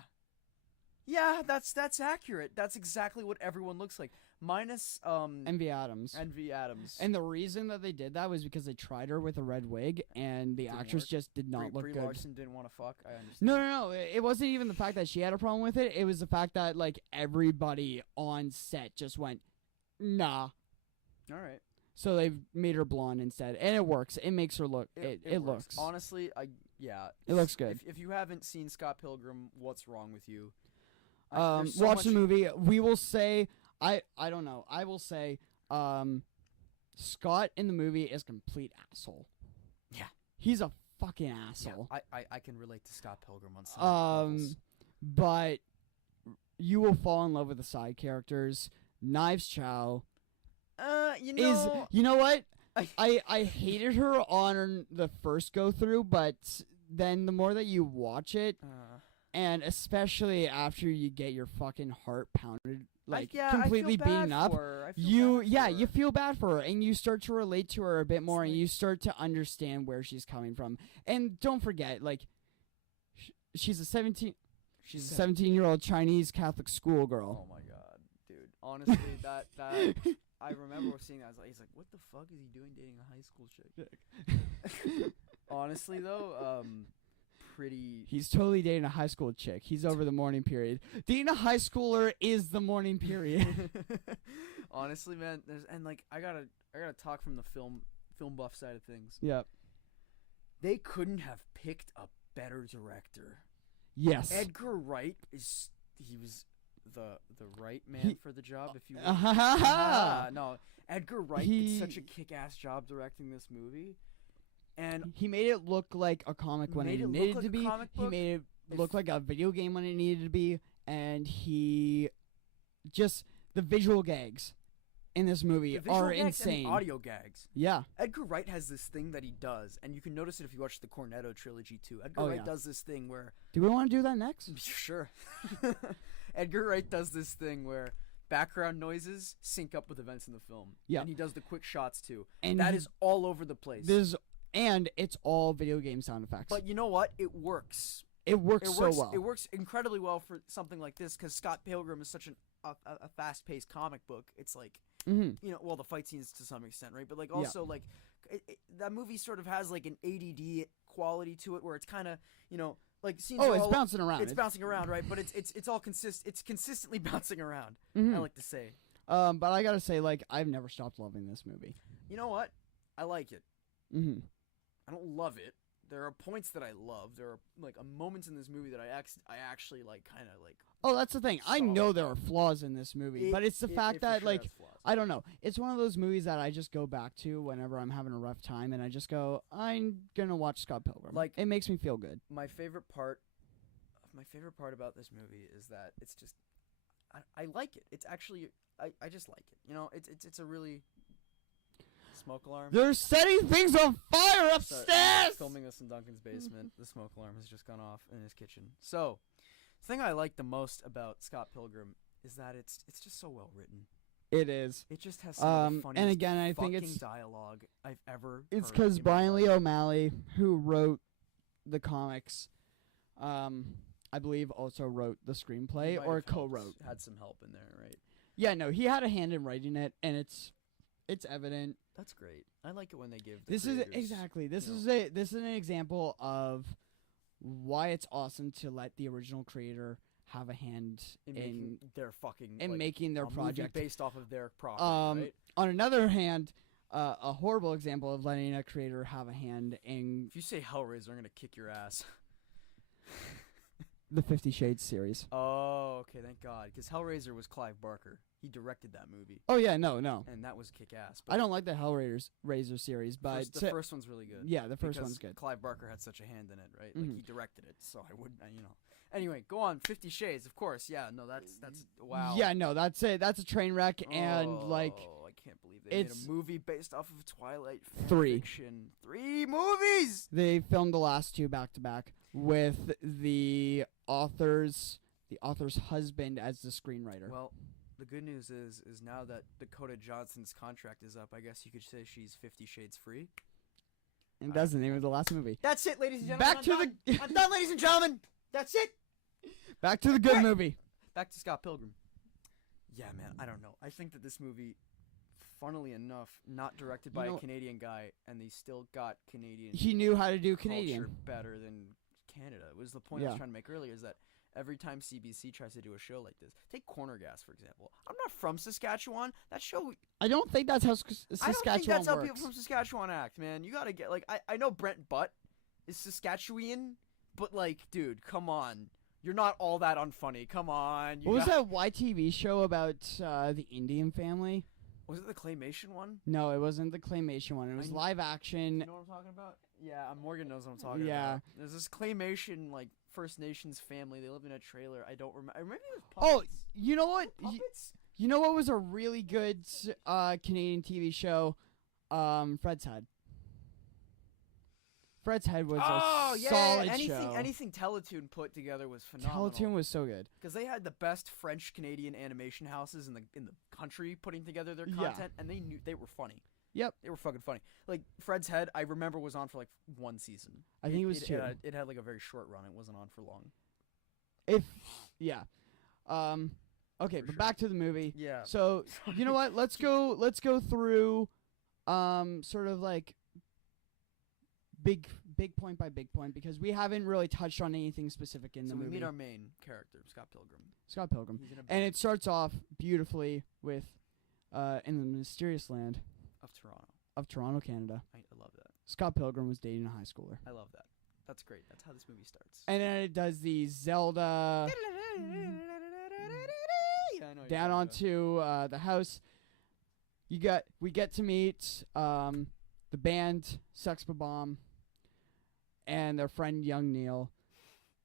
that's accurate. That's exactly what everyone looks like, minus Envy Adams. Envy Adams. And the reason that they did that was because they tried her with a red wig, and the Didn't actress work. just did not look Brie good. Larson didn't want to fuck. I understand. No. It wasn't even the fact that she had a problem with it. It was the fact that like everybody on set just went, nah. All right. So they made her blonde instead, and it works. It makes her look. It works. looks. Honestly, it looks good. If you haven't seen Scott Pilgrim, what's wrong with you? Watch There's so much... the movie. We will say. I don't know. I will say. Scott in the movie is a complete asshole. Yeah. He's a fucking Yeah, asshole. I can relate to Scott Pilgrim on some levels. But you will fall in love with the side characters. Knives Chow you know what? I hated her on the first go through, but then the more that you watch it, and especially after you get your fucking heart pounded, like completely beaten up, you feel bad for her, and you start to relate to her a bit more, and you start to understand where she's coming from. And don't forget, like, she's a 17-year-old Chinese Catholic schoolgirl. Oh my god, dude! Honestly, that I remember seeing that. He's like, what the fuck is he doing dating a high school chick? Honestly, though, pretty... He's totally dating a high school chick. He's over the mourning period. Dating a high schooler is the mourning period. Honestly, man, I gotta talk from the film buff side of things. Yep. They couldn't have picked a better director. Yes. Edgar Wright he was the right man for the job, if you will. No, Edgar Wright did such a kick-ass job directing this movie, and he made it look like a comic when it needed to be. He made it look like a video game when it needed to be, and he just the visual gags in this movie are insane. And the audio gags. Yeah. Edgar Wright has this thing that he does, and you can notice it if you watch the Cornetto trilogy too. Edgar Wright does this thing where... Do we want to do that next? Sure. Edgar Wright does this thing where background noises sync up with events in the film. Yeah. And he does the quick shots too. And that is all over the place. And it's all video game sound effects. But you know what? It works. It works so well. It works incredibly well for something like this, because Scott Pilgrim is such a fast-paced comic book. It's like... Mm-hmm. Well, the fight scenes to some extent, right? But like also like that movie sort of has like an ADD quality to it, where it's kind of like scenes. Oh, it's bouncing around. It's bouncing around, right? But it's all It's consistently bouncing around. Mm-hmm. I like to say. But I gotta say, like, I've never stopped loving this movie. You know what? I like it. Mm-hmm. I don't love it. There are points that I love. There are like moments in this movie that I actually like, kind of like. Oh, that's the thing. I know there are flaws in this movie, but it's the fact that like I don't know. It's one of those movies that I just go back to whenever I'm having a rough time, and I just go, I'm gonna watch Scott Pilgrim. Like, it makes me feel good. My favorite part about this movie is that it's just I like it. It's actually I just like it. It's a really... Smoke alarm. They're setting things on fire upstairs! Filming this in Duncan's basement. The smoke alarm has just gone off in his kitchen. So, the thing I like the most about Scott Pilgrim is that it's just so well written. It is. It just has some of the funniest and again, I think it's dialogue I've ever It's heard because in my Brian life. Lee O'Malley, who wrote the comics, I believe also wrote the screenplay He might or have co-wrote. Had some help in there, right? Yeah, no, he had a hand in writing it, and it's evident. That's great. I like it when they give. This is an example of why it's awesome to let the original creator have a hand in making their fucking making their project based off of their property. Right? On another hand, a horrible example of letting a creator have a hand in. If you say Hellraiser, I'm gonna kick your ass. The 50 Shades series. Oh, okay, thank God. Because Hellraiser was Clive Barker. He directed that movie. Oh, yeah, no. And that was kick-ass. I don't like the Hellraiser series, but... The first one's really good. Yeah, the first one's good. Clive Barker had such a hand in it, right? Like, he directed it, so I wouldn't, Anyway, go on. 50 Shades, of course. Yeah, no, that's wow. Yeah, no, that's it. That's a train wreck, and like I can't believe they made it's a movie based off of Twilight Three. fiction. 3 movies. they filmed the last 2 back to back with the author's husband as the screenwriter. Well, the good news is now that Dakota Johnson's contract is up, I guess you could say she's 50 Shades free. And that's the name of the last movie. That's it, ladies and gentlemen. Back to the I'm done, ladies and gentlemen. That's it. back to the good Right. movie. Back to Scott Pilgrim. Yeah, man, I don't know. I think that this movie, funnily enough, not directed by a Canadian guy, and they still got Canadian He knew how to do culture Canadian. better than Canada. It was the point I Yeah. was trying to make earlier, is that every time CBC tries to do a show like this, take Corner Gas, for example. I'm not from Saskatchewan. That show, I don't think that's how Saskatchewan I don't think that's how works. people from Saskatchewan act, man. You gotta get, like, I know Brent Butt is Saskatchewan, but, like, dude, come on. You're not all that unfunny. Come on. What was that YTV show about the Indian family? Was it the Claymation one? No, it wasn't the claymation one. It was live action. You know what I'm talking about? Yeah, Morgan knows what I'm talking Yeah. about. There's this Claymation, like, First Nations family. They lived in a trailer. I don't remember. I remember it was Oh, puppets. you know what? Puppets? You know what was a really good Canadian TV show? Fred's Head. Fred's Head was a solid show. Anything Teletoon put together was phenomenal. Teletoon was so good. Because they had the best French Canadian animation houses in the country putting together their Yeah. content, and they knew they were funny. Yep. They were fucking funny. Like Fred's Head, I remember was on for like 1 season. I think it was 2. It had like a very short run. It wasn't on for long. Yeah. Okay, For but sure. back to the movie. Yeah. So, you know what? Let's go through sort of like big point by big point, because we haven't really touched on anything specific in the we movie. meet our main character, Scott Pilgrim. Scott Pilgrim. He's in a And band it starts off beautifully with in the mysterious land of Toronto. of Toronto, Canada. I love that. Scott Pilgrim was dating a high schooler. I love that. That's great. That's how this movie starts. And then it does the Zelda Yeah, I know what you're down talking about. onto the house. We get to meet the band Sex Bomb and their friend Young Neil.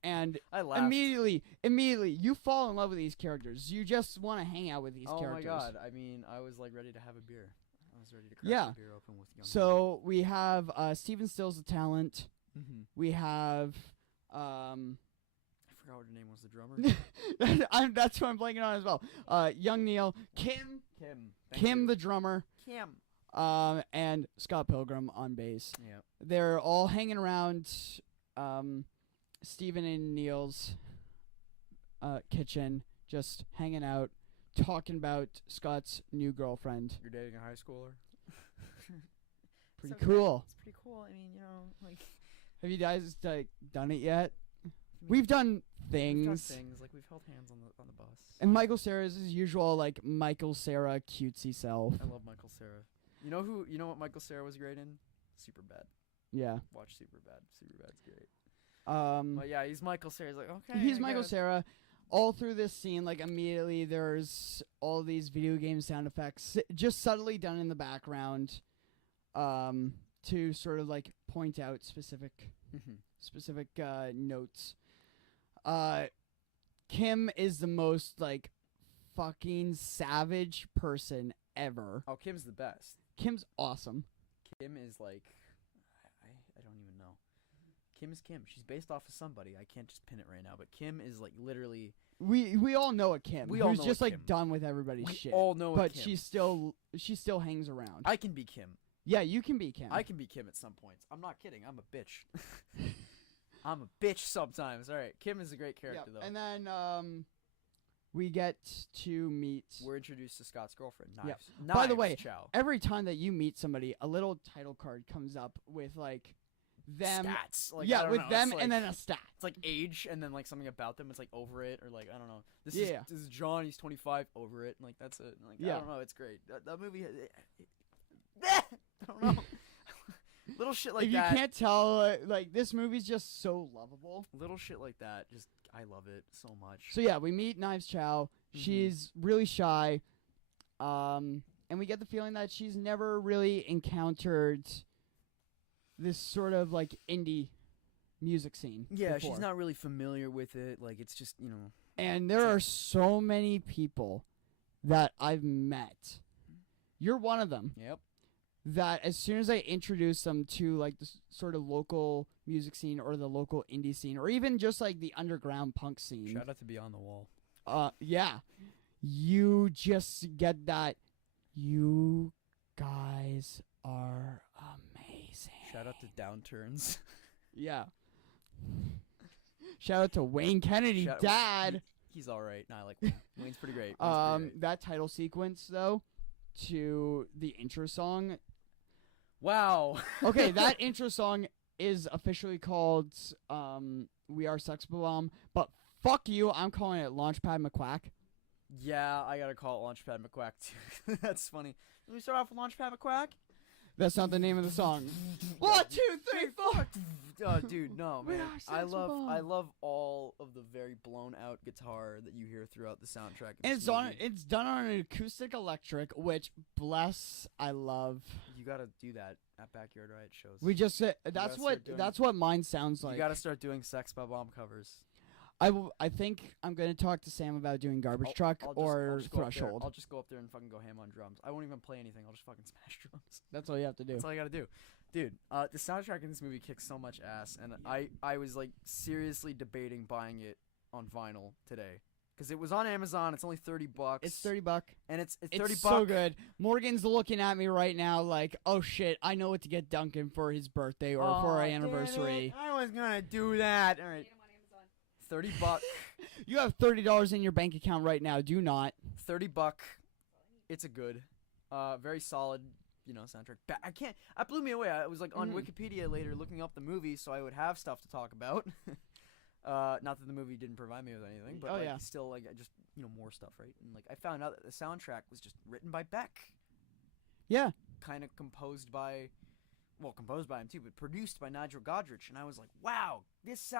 And I laughed. immediately you fall in love with these characters. You just want to hang out with these characters. Oh my god! I mean, I was like ready to have a beer. I was ready to crack Yeah. a beer open with Young. So we have Steven Still's the talent. Mm-hmm. We have I forgot what her name was. The drummer. that's what I'm blanking on as well. Young Neil, Kim the drummer, and Scott Pilgrim on bass. Yeah. They're all hanging around Steven and Neil's kitchen, just hanging out, talking about Scott's new girlfriend. You're dating a high schooler. Pretty So cool. It's pretty cool. I mean, you know, like Have you guys done it yet? We've done things. We've done things like we've held hands on the bus. And Michael Cera's his usual like Michael Cera cutesy self. I love Michael Cera. You know what Michael Cera was great in? Superbad. Yeah. Watch Superbad. Superbad's great. But But yeah, he's Michael Cera. He's like, okay. he's I Michael guess. Cera. All through this scene, like immediately there's all these video game sound effects just subtly done in the background, to sort of like point out specific notes. Kim is the most like fucking savage person ever. Oh, Kim's the best. Kim's awesome. Kim is like, I don't even know. Kim is Kim. She's based off of somebody. I can't just pin it right now, but Kim is like literally. We all know a Kim. We all who's know just a like Kim. done with everybody's We shit. all know a but Kim. she still hangs around. I can be Kim. Yeah, you can be Kim. I can be Kim at some points. I'm not kidding. I'm a bitch. I'm a bitch sometimes. All right. Kim is a great character though. And then we get to meet. We're introduced to Scott's girlfriend. Yeah. Knives. By the way, Chow. every time that you meet somebody, a little title card comes up with like them. Stats. Like, I yeah, don't with know, them it's like, and then a stat. it's like age and then like something about them. It's like over it or like I don't know. This Yeah. is John. He's 25. Over it. And like that's it. And, like Yeah. I don't know. It's great. That movie. I don't know. Little shit like if that. you can't tell, like this movie's just so lovable. Little shit like that. Just I love it so much. So yeah, we meet Knives Chow. She's really shy, and we get the feeling that she's never really encountered this sort of like indie music scene. Yeah, before. she's not really familiar with it. Like, it's just, you know. And there are so many people that I've met. You're one of them. Yep. That as soon as I introduce them to like the sort of local music scene or the local indie scene or even just like the underground punk scene. Shout out to Beyond the Wall. Yeah. You just get that you guys are amazing. Shout out to Downturns. Yeah. Shout out to Wayne Kennedy, Dad. He's all right. No, I like Wayne. Wayne's pretty great. Pretty great. That title sequence though to the intro song. Wow. Okay, that intro song is officially called We Are Sex Bomb, but fuck you, I'm calling it Launchpad McQuack. Yeah, I gotta call it Launchpad McQuack too. That's funny. Can we start off with Launchpad McQuack? That's not the name of the song. 1, 2, 3, 4. Oh, dude, no, man. We are Sex Bomb. I love all of the very blown out guitar that you hear throughout the soundtrack. And it's done on an acoustic electric, which bless I love. You gotta do that at Backyard Riot shows. We just that's what mine sounds like. You gotta start doing Sex Bomb covers. I think I'm gonna talk to Sam about doing Garbage Truck or Threshold. I'll just go up there and fucking go ham on drums. I won't even play anything. I'll just fucking smash drums. That's all you have to do. That's all I gotta do. Dude, the soundtrack in this movie kicks so much ass, and I was like seriously debating buying it on vinyl today. Because it was on Amazon, it's only $30. It's $30. And it's $30. So good. Morgan's looking at me right now like, oh shit, I know what to get Duncan for his birthday or for our anniversary. I was gonna do that. All right. $30. You have $30 in your bank account right now. Do not. $30. It's a good, very solid, you know, soundtrack. That blew me away. I was like on Wikipedia later looking up the movie so I would have stuff to talk about. Not that the movie didn't provide me with anything, but still, like, just, you know, more stuff, right? And like, I found out that the soundtrack was just written by Beck. Yeah. Kind of composed by him too, but produced by Nigel Godrich, and I was like, wow, this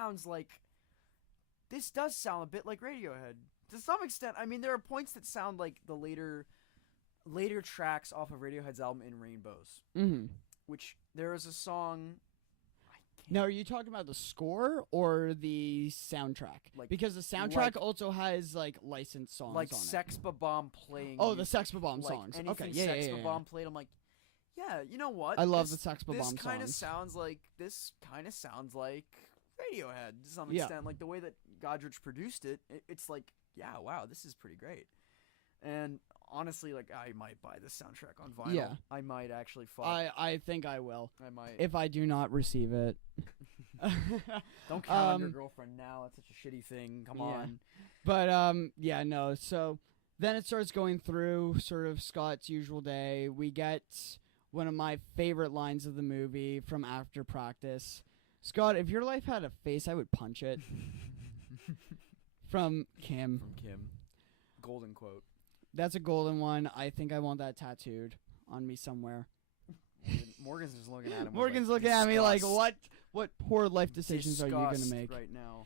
does sound a bit like Radiohead. To some extent, I mean, there are points that sound like the later tracks off of Radiohead's album In Rainbows. Mm-hmm. Which, there is a song... Now, are you talking about the score or the soundtrack? Because the soundtrack also has, like, licensed songs on it. Like Sex Bomb playing... Oh, the Sex Bomb songs. Okay, yeah, Sex Bomb played, I'm like, yeah, you know what? I love the Sex Bomb songs. This kind of sounds like Radiohead to some extent. Like, the way that Godrich produced it, it's like, yeah, wow, this is pretty great. And honestly, like, I might buy this soundtrack on vinyl. Yeah. I might actually I think I will. I might. If I do not receive it. Don't count on your girlfriend now. It's such a shitty thing. Come on. But, yeah, no. So then it starts going through sort of Scott's usual day. We get one of my favorite lines of the movie from After Practice. Scott, if your life had a face, I would punch it. From Kim. Golden quote. That's a golden one. I think I want that tattooed on me somewhere. Morgan's just looking at him. Morgan's looking at me like, what poor life decisions are you going to make right now?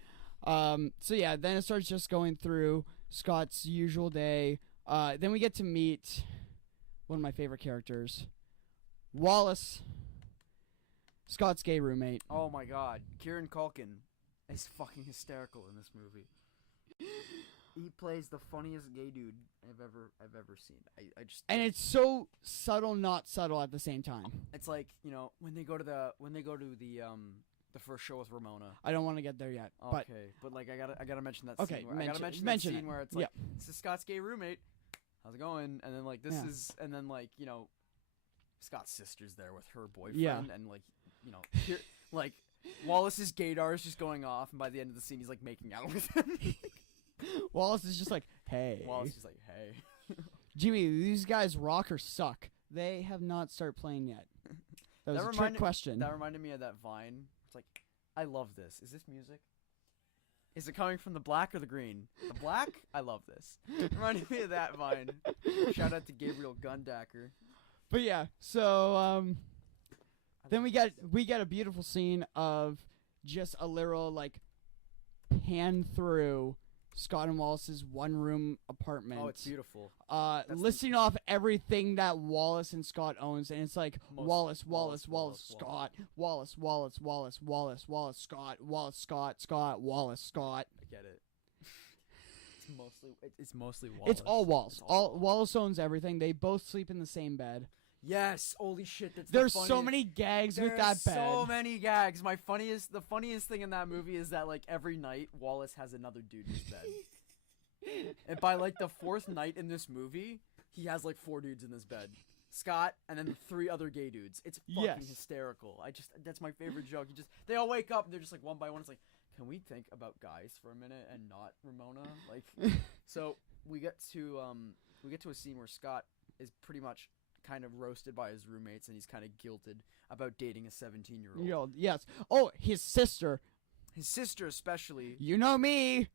So yeah, then it starts just going through Scott's usual day. Then we get to meet one of my favorite characters, Wallace, Scott's gay roommate. Oh my god, Kieran Culkin is fucking hysterical in this movie. He plays the funniest gay dude I've ever seen. And it's so subtle, not subtle at the same time. It's like, you know, when they go to the first show with Ramona. I don't want to get there yet. Okay, but like I gotta mention that scene. Okay, I gotta mention that scene where it's like, this is Scott's gay roommate. How's it going? And then like and then like, you know, Scott's sister's there with her boyfriend, and like, you know, here, like Wallace's gaydar is just going off, and by the end of the scene, he's like making out with him. Wallace is just like, hey. Wallace is like, hey. Jimmy, these guys rock or suck? They have not started playing yet. That was a trick question. That reminded me of that Vine. It's like, I love this. Is this music? Is it coming from the black or the green? The black? I love this. It reminded me of that Vine. Shout out to Gabriel Gundacker. But yeah, so then we get a beautiful scene of just a literal like pan through Scott and Wallace's one-room apartment. Oh, it's beautiful. Listing off everything that Wallace and Scott owns, and it's like Wallace, Scott, Wallace, Scott, Scott, Wallace, Scott. I get it. It's mostly Wallace. It's all Wallace. Wallace owns everything. They both sleep in the same bed. Yes, holy shit! There's so many gags with that bed. So many gags. The funniest thing in that movie is that like every night Wallace has another dude in his bed, and by like the fourth night in this movie, he has like 4 dudes in this bed. Scott and then 3 other gay dudes. It's fucking hysterical. That's my favorite joke. They all wake up and they're just like one by one. It's like, can we think about guys for a minute and not Ramona? Like, so we get to a scene where Scott is pretty much kind of roasted by his roommates, and he's kind of guilted about dating a 17-year-old. Yes. Oh, his sister. His sister especially. You know me.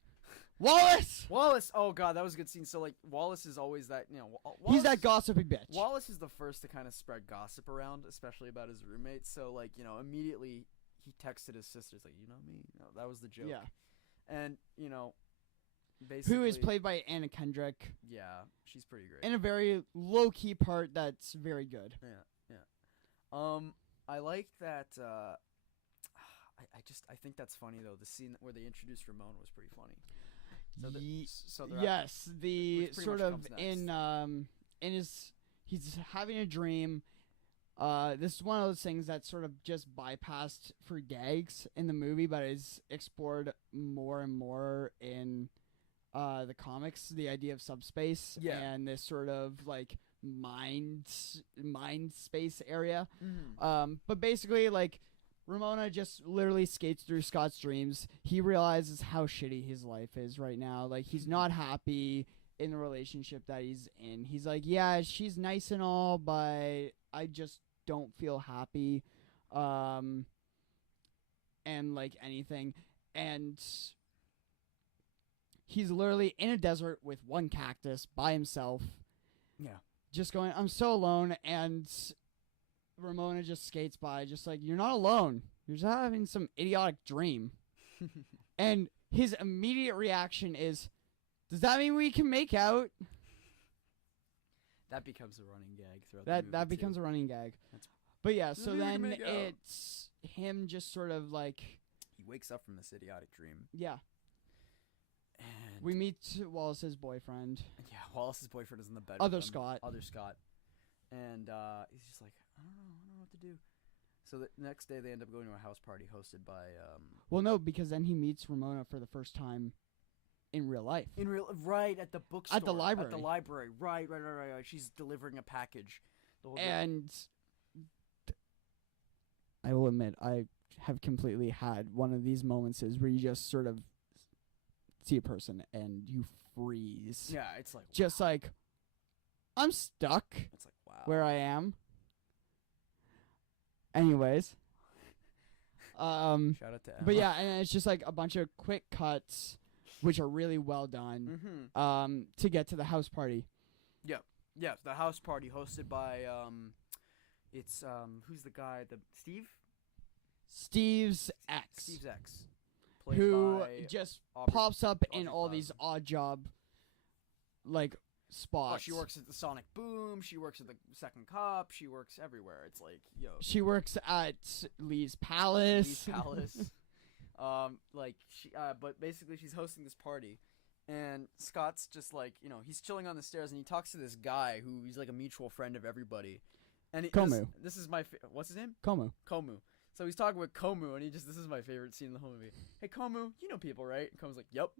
Wallace! Wallace! Oh, God, that was a good scene. So, like, Wallace is always that, Wallace, he's that gossipy bitch. Wallace is the first to kind of spread gossip around, especially about his roommates. So, like, immediately he texted his sister. He's like, you know me? That was the joke. Yeah. And, basically, who is played by Anna Kendrick. Yeah, she's pretty great. In a very low-key part that's very good. Yeah. I like that, I think that's funny, though. The scene where they introduced Ramona was pretty funny. Yes, the sort of in he's having a dream. This is one of those things that sort of just bypassed for gags in the movie, but is explored more and more in the comics. The idea of subspace and this sort of like mind space area. Mm-hmm. But basically, like, Ramona just literally skates through Scott's dreams. He realizes how shitty his life is right now. Like, he's not happy in the relationship that he's in. He's like, yeah, she's nice and all, but I just don't feel happy. And like anything. And he's literally in a desert with one cactus by himself. Yeah. Just going, I'm so alone, and Ramona just skates by, just like, you're not alone. You're just having some idiotic dream. And his immediate reaction is, does that mean we can make out? That becomes a running gag throughout the movie. That becomes a running gag. But yeah, so then it's him just sort of like... He wakes up from this idiotic dream. Yeah. And we meet Wallace's boyfriend. Yeah, Wallace's boyfriend is in the bed Other with him. Scott. Other Scott. And he's just like, I don't know what to do. So the next day they end up going to a house party hosted by... Well, no, because then he meets Ramona for the first time in real life. Right, at the bookstore. At the library. At the library. Right. She's delivering a package. And I will admit, I have completely had one of these moments where you just sort of see a person and you freeze. Yeah, it's like... Just wow. like, I'm stuck. It's like, wow. Where I am. Anyways. Shout out to Emma. But yeah, and it's just like a bunch of quick cuts, which are really well done, Mm-hmm. To get to the house party. Yeah, the house party hosted by, it's, who's the guy? Steve? Steve's ex. Steve's ex. Who by just Aubrey, pops up in Aubrey all Plaza. these odd job, like, spots. Oh, she works at the Sonic Boom. She works at the Second Cup. She works everywhere. It's like, yo. She works at Lee's Palace. Lee's Palace. But basically she's hosting this party, and Scott's just like, he's chilling on the stairs, and he talks to this guy who he's like a mutual friend of everybody. And Komu. This is my what's his name? Komu. So he's talking with Komu, and this is my favorite scene in the whole movie. Hey, Komu, you know people, right? And Komu's like, yep.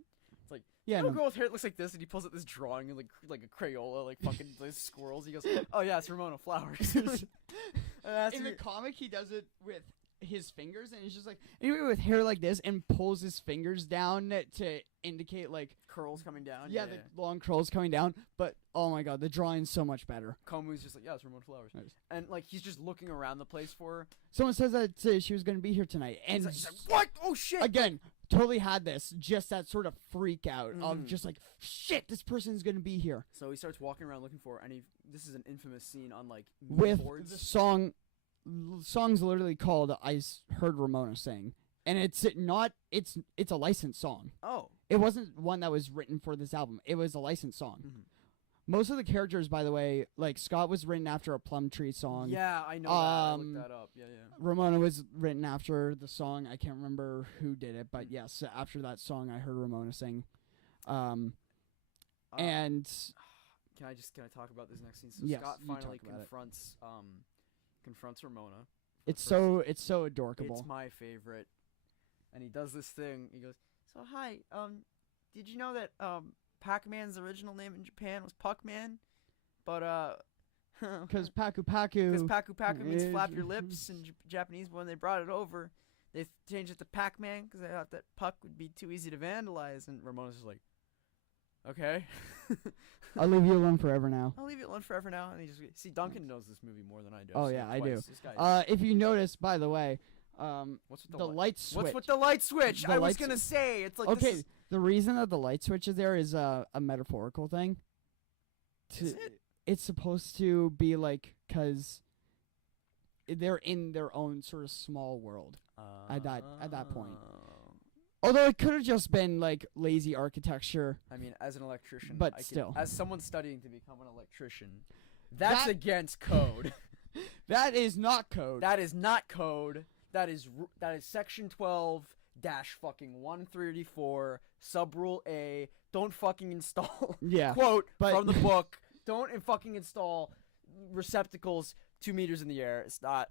It's like, yeah, you know, a girl with hair that looks like this, and he pulls out this drawing and like a Crayola, like fucking like squirrels. He goes, oh yeah, it's Ramona Flowers. In the comic, he does it with his fingers, and he's just like, anyway, with hair like this, and pulls his fingers down to indicate like curls coming down. Yeah, the long curls coming down. But oh my god, the drawing's so much better. Komu's just like, yeah, it's Ramona Flowers, nice. And like he's just looking around the place for her. Someone says that she was going to be here tonight, and he's like, what? Oh shit! Again, totally had this, just that sort of freak out of just like, shit, this person's going to be here. So he starts walking around looking for her, and this is an infamous scene on like with boards. The song's literally called "I Heard Ramona Sing," and it's a licensed song. Oh. It wasn't one that was written for this album. It was a licensed song. Mm-hmm. Most of the characters, by the way, like Scott was written after a Plum Tree song. Yeah, I know that. I looked that up. Yeah. Ramona was written after the song. I can't remember who did it, but yes, after that song, I heard Ramona sing. And can I talk about this next scene? So yes, Scott you finally talk about confronts Ramona. it's so adorable. It's my favorite. And he does this thing. He goes, "So hi, did you know that Pac-Man's original name in Japan was Puck-Man? But Because Paku Paku means flap your lips in Japanese. But when they brought it over, they changed it to Pac-Man because they thought that Puck would be too easy to vandalize." And Ramona's just like, "Okay." I'll leave you alone forever now. I'll leave you alone forever now. And he just see Duncan knows this movie more than I do. Oh yeah, I do. If you notice, by the way, what's with the light switch. What's with the light switch? I was gonna say it's like okay. The reason that the light switch is there is a metaphorical thing. Is it? It's supposed to be like because they're in their own sort of small world at that point. Although it could have just been like lazy architecture. I mean, as an electrician, but still, as someone studying to become an electrician, that's against code. That is not code. That is not code. That is section 12 dash fucking 134 sub rule A. Don't fucking install. Yeah. Quote from the book. Don't fucking install receptacles 2 meters in the air. It's not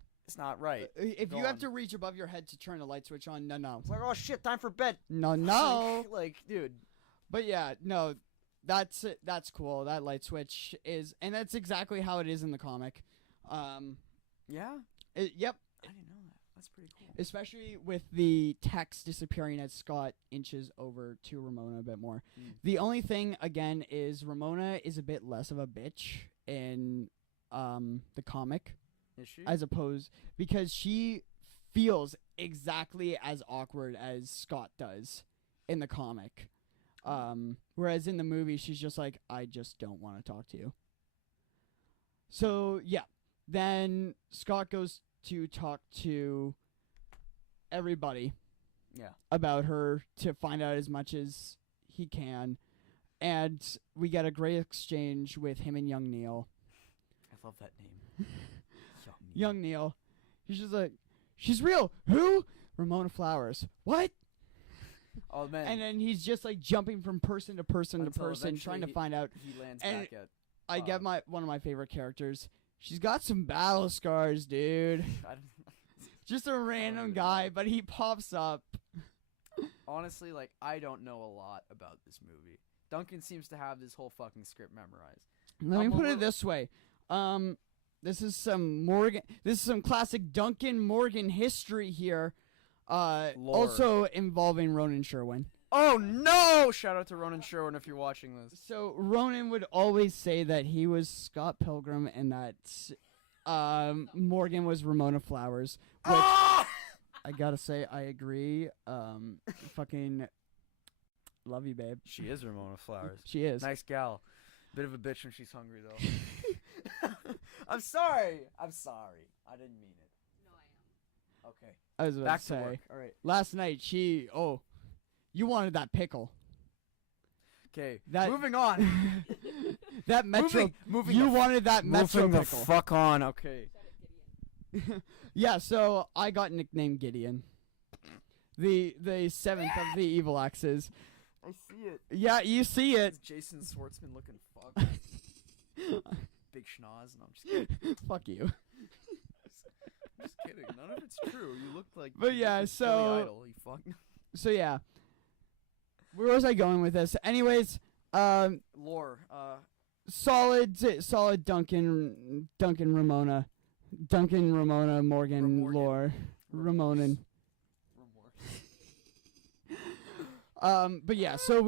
right. If you have to reach above your head to turn the light switch on, no. It's like, oh shit, time for bed. No. Like, dude. But yeah, no, that's cool. That light switch is, and that's exactly how it is in the comic. Yeah. Yep. I didn't know that. That's pretty cool. Especially with the text disappearing as Scott inches over to Ramona a bit more. The only thing, again, is Ramona is a bit less of a bitch in the comic. Is she? As opposed, because she feels exactly as awkward as Scott does in the comic. Whereas in the movie, she's just like, I just don't want to talk to you. So, yeah. Then Scott goes to talk to everybody about her to find out as much as he can. And we get a great exchange with him and young Neil. I love that name. Young Neil. He's just like, she's real. Who? Ramona Flowers. What? Oh, man. And then he's just like jumping from person to person to person, trying to find out. He lands and back at. I get one of my favorite characters. She's got some battle scars, dude. Just a random guy, but he pops up. Honestly, like, I don't know a lot about this movie. Duncan seems to have this whole fucking script memorized. Let me put it this way. This is some classic Duncan Morgan history here. Also involving Ronan Sherwin. Oh no! Shout out to Ronan Sherwin if you're watching this. So Ronan would always say that he was Scott Pilgrim and that Morgan was Ramona Flowers. Which I gotta say, I agree. Fucking love you, babe. She is Ramona Flowers. She is. Nice gal. Bit of a bitch when she's hungry, though. I'm sorry. I didn't mean it. No, I am. Okay. I was about Back to say. to work. All right. Last night, you wanted that pickle. Okay. Moving on. That Metro. Moving. You wanted that Metro moving pickle. the fuck on. Okay. Yeah. So I got nicknamed Gideon. The seventh of the evil axes. I see it. Yeah, you see it. It's Jason Schwartzman looking fuck. Big schnoz. No, I'm just kidding. Fuck you. Just kidding. None of it's true. You look like. But yeah, Billy so. Idol, you fuck. So yeah. Where was I going with this? Anyways, lore. Solid Duncan Ramona. Duncan Ramona Morgan lore. Ramonan. But yeah, so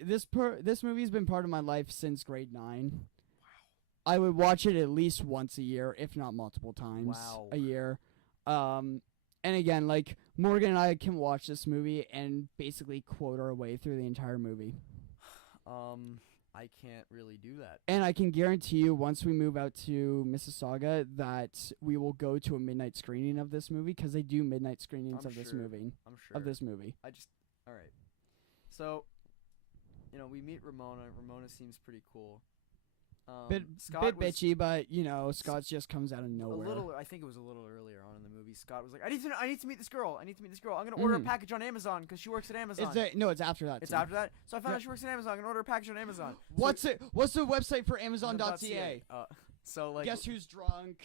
this movie's been part of my life since grade 9. Wow. I would watch it at least once a year, if not multiple times a year. And again, like, Morgan and I can watch this movie and basically quote our way through the entire movie. I can't really do that. And I can guarantee you, once we move out to Mississauga, that we will go to a midnight screening of this movie, because they do midnight screenings I'm of this sure. movie. I'm sure. Of this movie. All right. So, we meet Ramona. Ramona seems pretty cool. Bit bitchy, but Scott just comes out of nowhere. I think it was a little earlier on in the movie. Scott was like, I need to meet this girl. I'm gonna order a package on Amazon because she works at Amazon. It's after that. It's after that. So I found out she works at Amazon. I'm gonna order a package on Amazon. What's the website for Amazon.ca? So like, guess who's drunk?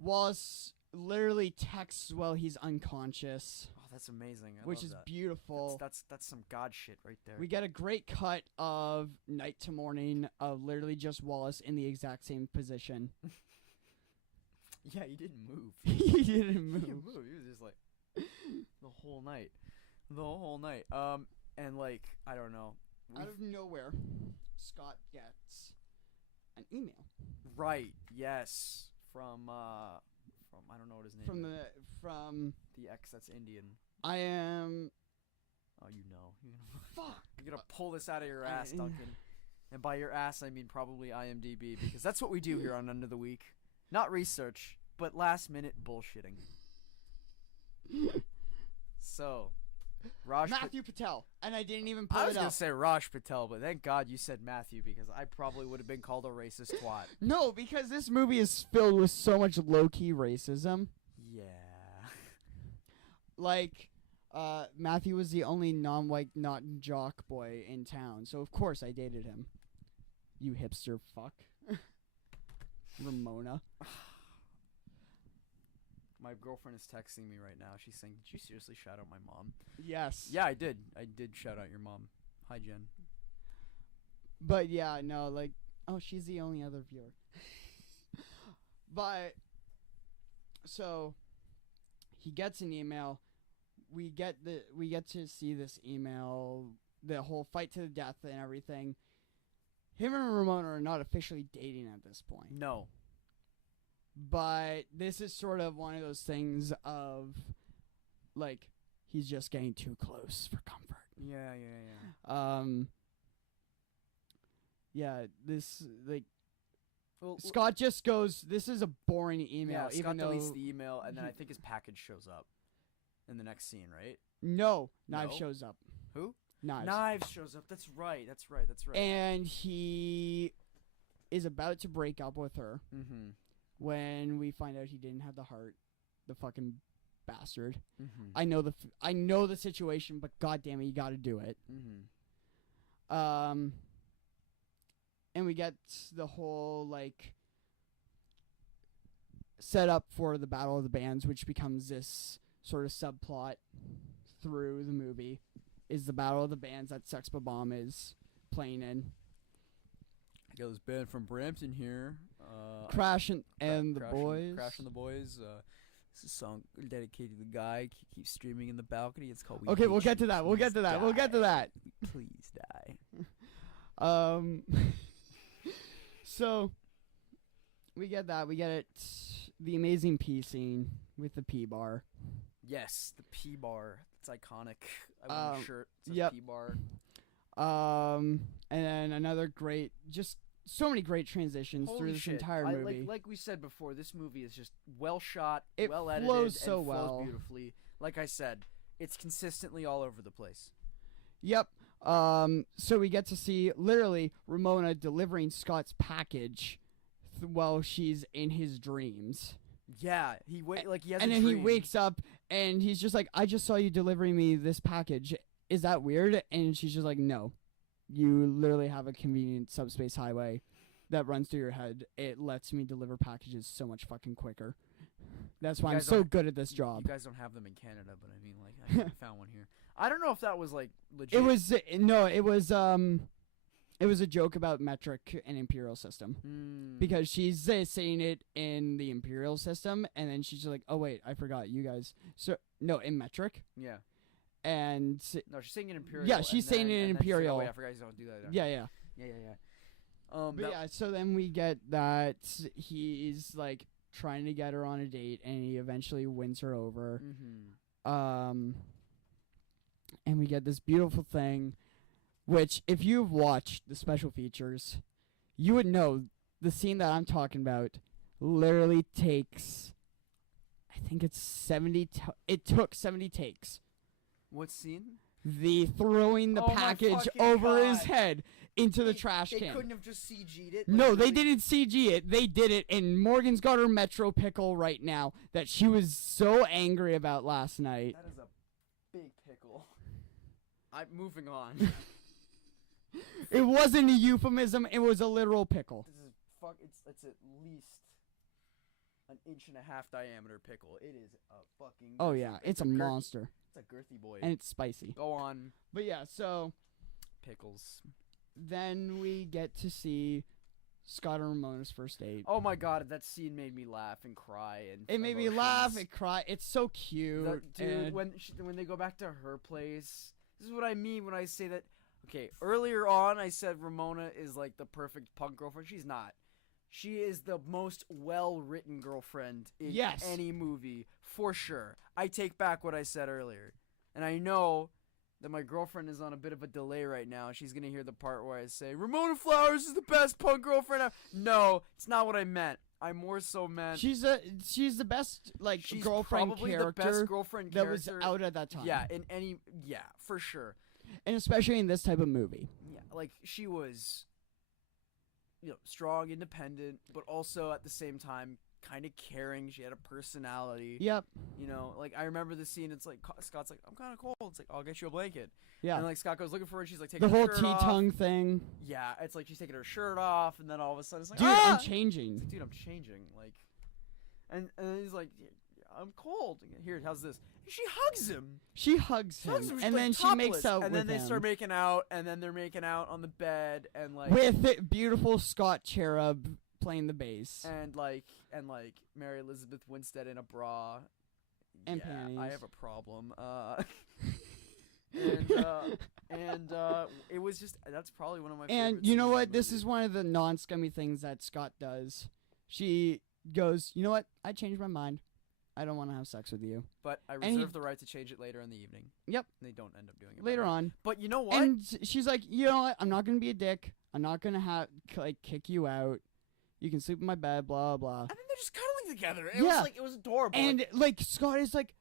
Wallace literally texts while he's unconscious. That's amazing. Which is beautiful. That's some god shit right there. We get a great cut of night to morning of literally just Wallace in the exact same position. Yeah, he didn't move. He didn't move. He was just like the whole night. And like, I don't know. Out of nowhere, Scott gets an email. Right. Yes. From I don't know what his name is. From the ex that's Indian. I am. Oh, Fuck. You're gonna pull this out of your ass, Duncan. And by your ass, I mean probably IMDb, because that's what we do here on Under the Week. Not research, but last minute bullshitting. So, Matthew Patel, and I didn't even pull it up. I was gonna say Raj Patel, but thank God you said Matthew, because I probably would have been called a racist twat. No, because this movie is filled with so much low-key racism. Yeah. Like, Matthew was the only non-white, not jock boy in town, so of course I dated him. You hipster fuck. Ramona. My girlfriend is texting me right now. She's saying, "Did you seriously shout out my mom?" Yes. Yeah, I did. I did shout out your mom. Hi, Jen. But yeah, no, like, oh, she's the only other viewer. But so he gets an email. We get to see this email, the whole fight to the death and everything. Him and Ramona are not officially dating at this point. No. But this is sort of one of those things of, like, he's just getting too close for comfort. Yeah. Yeah, this, like, well, Scott just goes, this is a boring email. Yeah, even Scott though deletes the email, and then I think his package shows up in the next scene, right? No, Knives shows up. Who? Knives shows up. That's right. And he is about to break up with her when we find out he didn't have the heart. The fucking bastard. I know the situation, but goddamn it, you got to do it. And we get the whole, like, set up for the Battle of the Bands, which becomes this sort of subplot through the movie, is the Battle of the Bands that Sex Bomb is playing in. I got this band from Brampton here. Crash and the Boys. Crash and the Boys. It's a song dedicated to the guy. Keeps streaming in the balcony. It's called Okay, we'll get to that. We'll get to that. Please die. So, we get that. We get it. The amazing pee scene with the pee bar. Yes, the pee bar. It's iconic. I want a shirt. It says pee bar. And then another great, just so many great transitions through this entire movie. Like we said before, this movie is just well shot, it well edited, flows so and well. flows beautifully. Like I said, it's consistently all over the place. Yep. So we get to see literally Ramona delivering Scott's package while she's in his dreams. Yeah, he has and a then dream. He wakes up and he's just like, I just saw you delivering me this package. Is that weird? And she's just like, no. You literally have a convenient subspace highway that runs through your head. It lets me deliver packages so much fucking quicker. That's why I'm so good at this job. You guys don't have them in Canada, but I mean, like, I found one here. I don't know if that was, like, legit. It was a joke about metric and imperial system. Because she's saying it in the imperial system, and then she's just like, oh, wait, I forgot you guys. So, no, in metric. Yeah. And no, she's saying it in imperial. Yeah, she's saying it in imperial. Oh, wait, I forgot you don't do that. Yeah. But yeah, so then we get that he's, like, trying to get her on a date, and he eventually wins her over. And we get this beautiful thing which if you've watched the special features, you would know the scene that I'm talking about literally takes, I think it's 70, it took 70 takes. What scene? The throwing the Oh my package fucking over his God. head into the trash They can. couldn't have just CG'd it. No, they really? didn't CG it. They did it, and Morgan's got her Metro pickle right now that she was so angry about last night. That is a big pickle. I'm moving on. It wasn't a euphemism. It was a literal pickle. This is it's at least an 1.5-inch diameter pickle. It is a fucking. Oh yeah, it's a monster. It's a girthy boy. And it's spicy. Go on. But yeah, so Pickles. then we get to see Scott and Ramona's first date. Oh my god, that scene made me laugh and cry and. It made me laugh and cry. It's so cute. Dude, when they go back to her place, this is what I mean when I say that. Okay, earlier on I said Ramona is like the perfect punk girlfriend. She's not. She is the most well-written girlfriend in any movie, for sure. I take back what I said earlier. And I know that my girlfriend is on a bit of a delay right now. She's going to hear the part where I say, Ramona Flowers is the best punk girlfriend ever. No, it's not what I meant. I more so meant... She's the best, like, girlfriend probably character the best girlfriend that character was out at that time. Yeah, for sure. And especially in this type of movie. Yeah, like, she was... strong, independent, but also at the same time kind of caring. She had a personality. Yep. Like I remember the scene. It's like Scott's like, "I'm kind of cold." It's like, "I'll get you a blanket." Yeah. And like Scott goes looking for her. And she's like taking the her whole shirt off. tongue thing. Yeah, it's like she's taking her shirt off, and then all of a sudden it's like, "Dude, ah! I'm changing." It's like, "Dude, I'm changing." Like, and then he's like, "I'm cold." Here, how's this? She hugs him. She hugs him, and then she makes out with him. And then they start making out, and then they're making out on the bed, and like with it, beautiful Scott Cherub playing the bass, and like Mary Elizabeth Winstead in a bra, and yeah, panties. I have a problem. And it was just that's probably one of my. And favorite you know scenes in what? the This movie. is one of the non-scummy things that Scott does. She goes, "You know what? I changed my mind. I don't want to have sex with you." But I and reserve the right to change it later in the evening. Yep. And they don't end up doing it Later on. But you know what? And she's like, "You know what? I'm not gonna be a dick. I'm not gonna kick you out. You can sleep in my bed, blah blah." And then they're just cuddling together. It was adorable. And like Scott is like,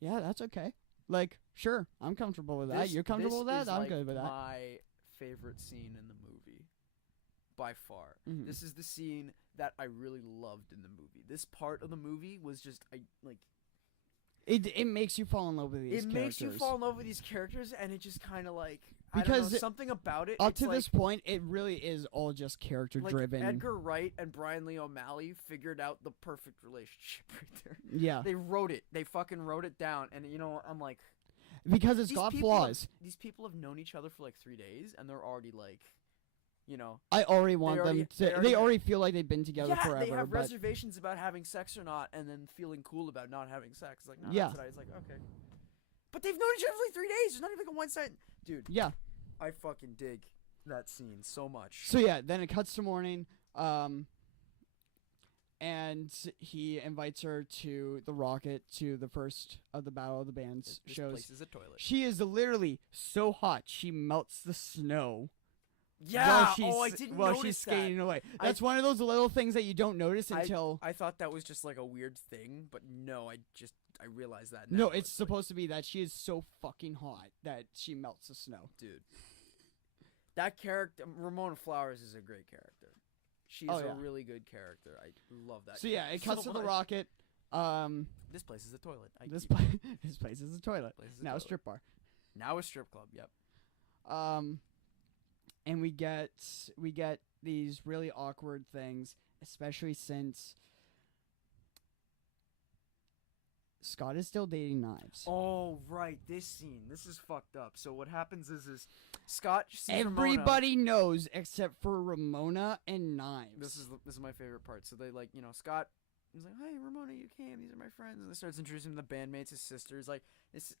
"Yeah, that's okay. Like, sure, I'm comfortable with that. You're comfortable with that. I'm good with that." My favorite scene in the movie, by far. Mhm. This is the scene that I really loved in the movie. This part of the movie was just It makes you fall in love with these characters. It makes you fall in love with these characters, and it just kind of like because I don't know, something about it. Up to this point, it really is all just character driven. Edgar Wright and Brian Lee O'Malley figured out the perfect relationship right there. Yeah, they wrote it. They fucking wrote it down, and I'm like, because it's got flaws. These people have known each other for like 3 days, and they're already like, I already want them to. They already feel like they've been together forever. They have reservations about having sex or not, and then feeling cool about not having sex. It's like, no, not tonight. It's like, okay. But they've known each other for like 3 days. There's not even like a one-sided. Dude. Yeah. I fucking dig that scene so much. So yeah, then it cuts to morning, and he invites her to the Rocket to the first of the Battle of the Bands shows. This place is a toilet. She is literally so hot she melts the snow. Yeah. I didn't while notice she's skating that. away. That's one of those little things that you don't notice until. I thought that was just like a weird thing, but no, I realized that now. No, it's supposed to be that she is so fucking hot that she melts the snow. Dude. That character, Ramona Flowers, is a great character. She's a really good character. I love that. So yeah, it cuts to the Rocket. This place is a toilet. This place is a toilet. Now a strip bar. Now a strip club. Yep. And we get these really awkward things, especially since Scott is still dating Knives. Oh, right. This scene. This is fucked up. So what happens is Scott sees everybody Ramona. knows except for Ramona and Knives. This is my favorite part. So they Scott is like, "Hey, Ramona, you came. These are my friends." And they starts introducing him to the bandmates, his sisters. Like,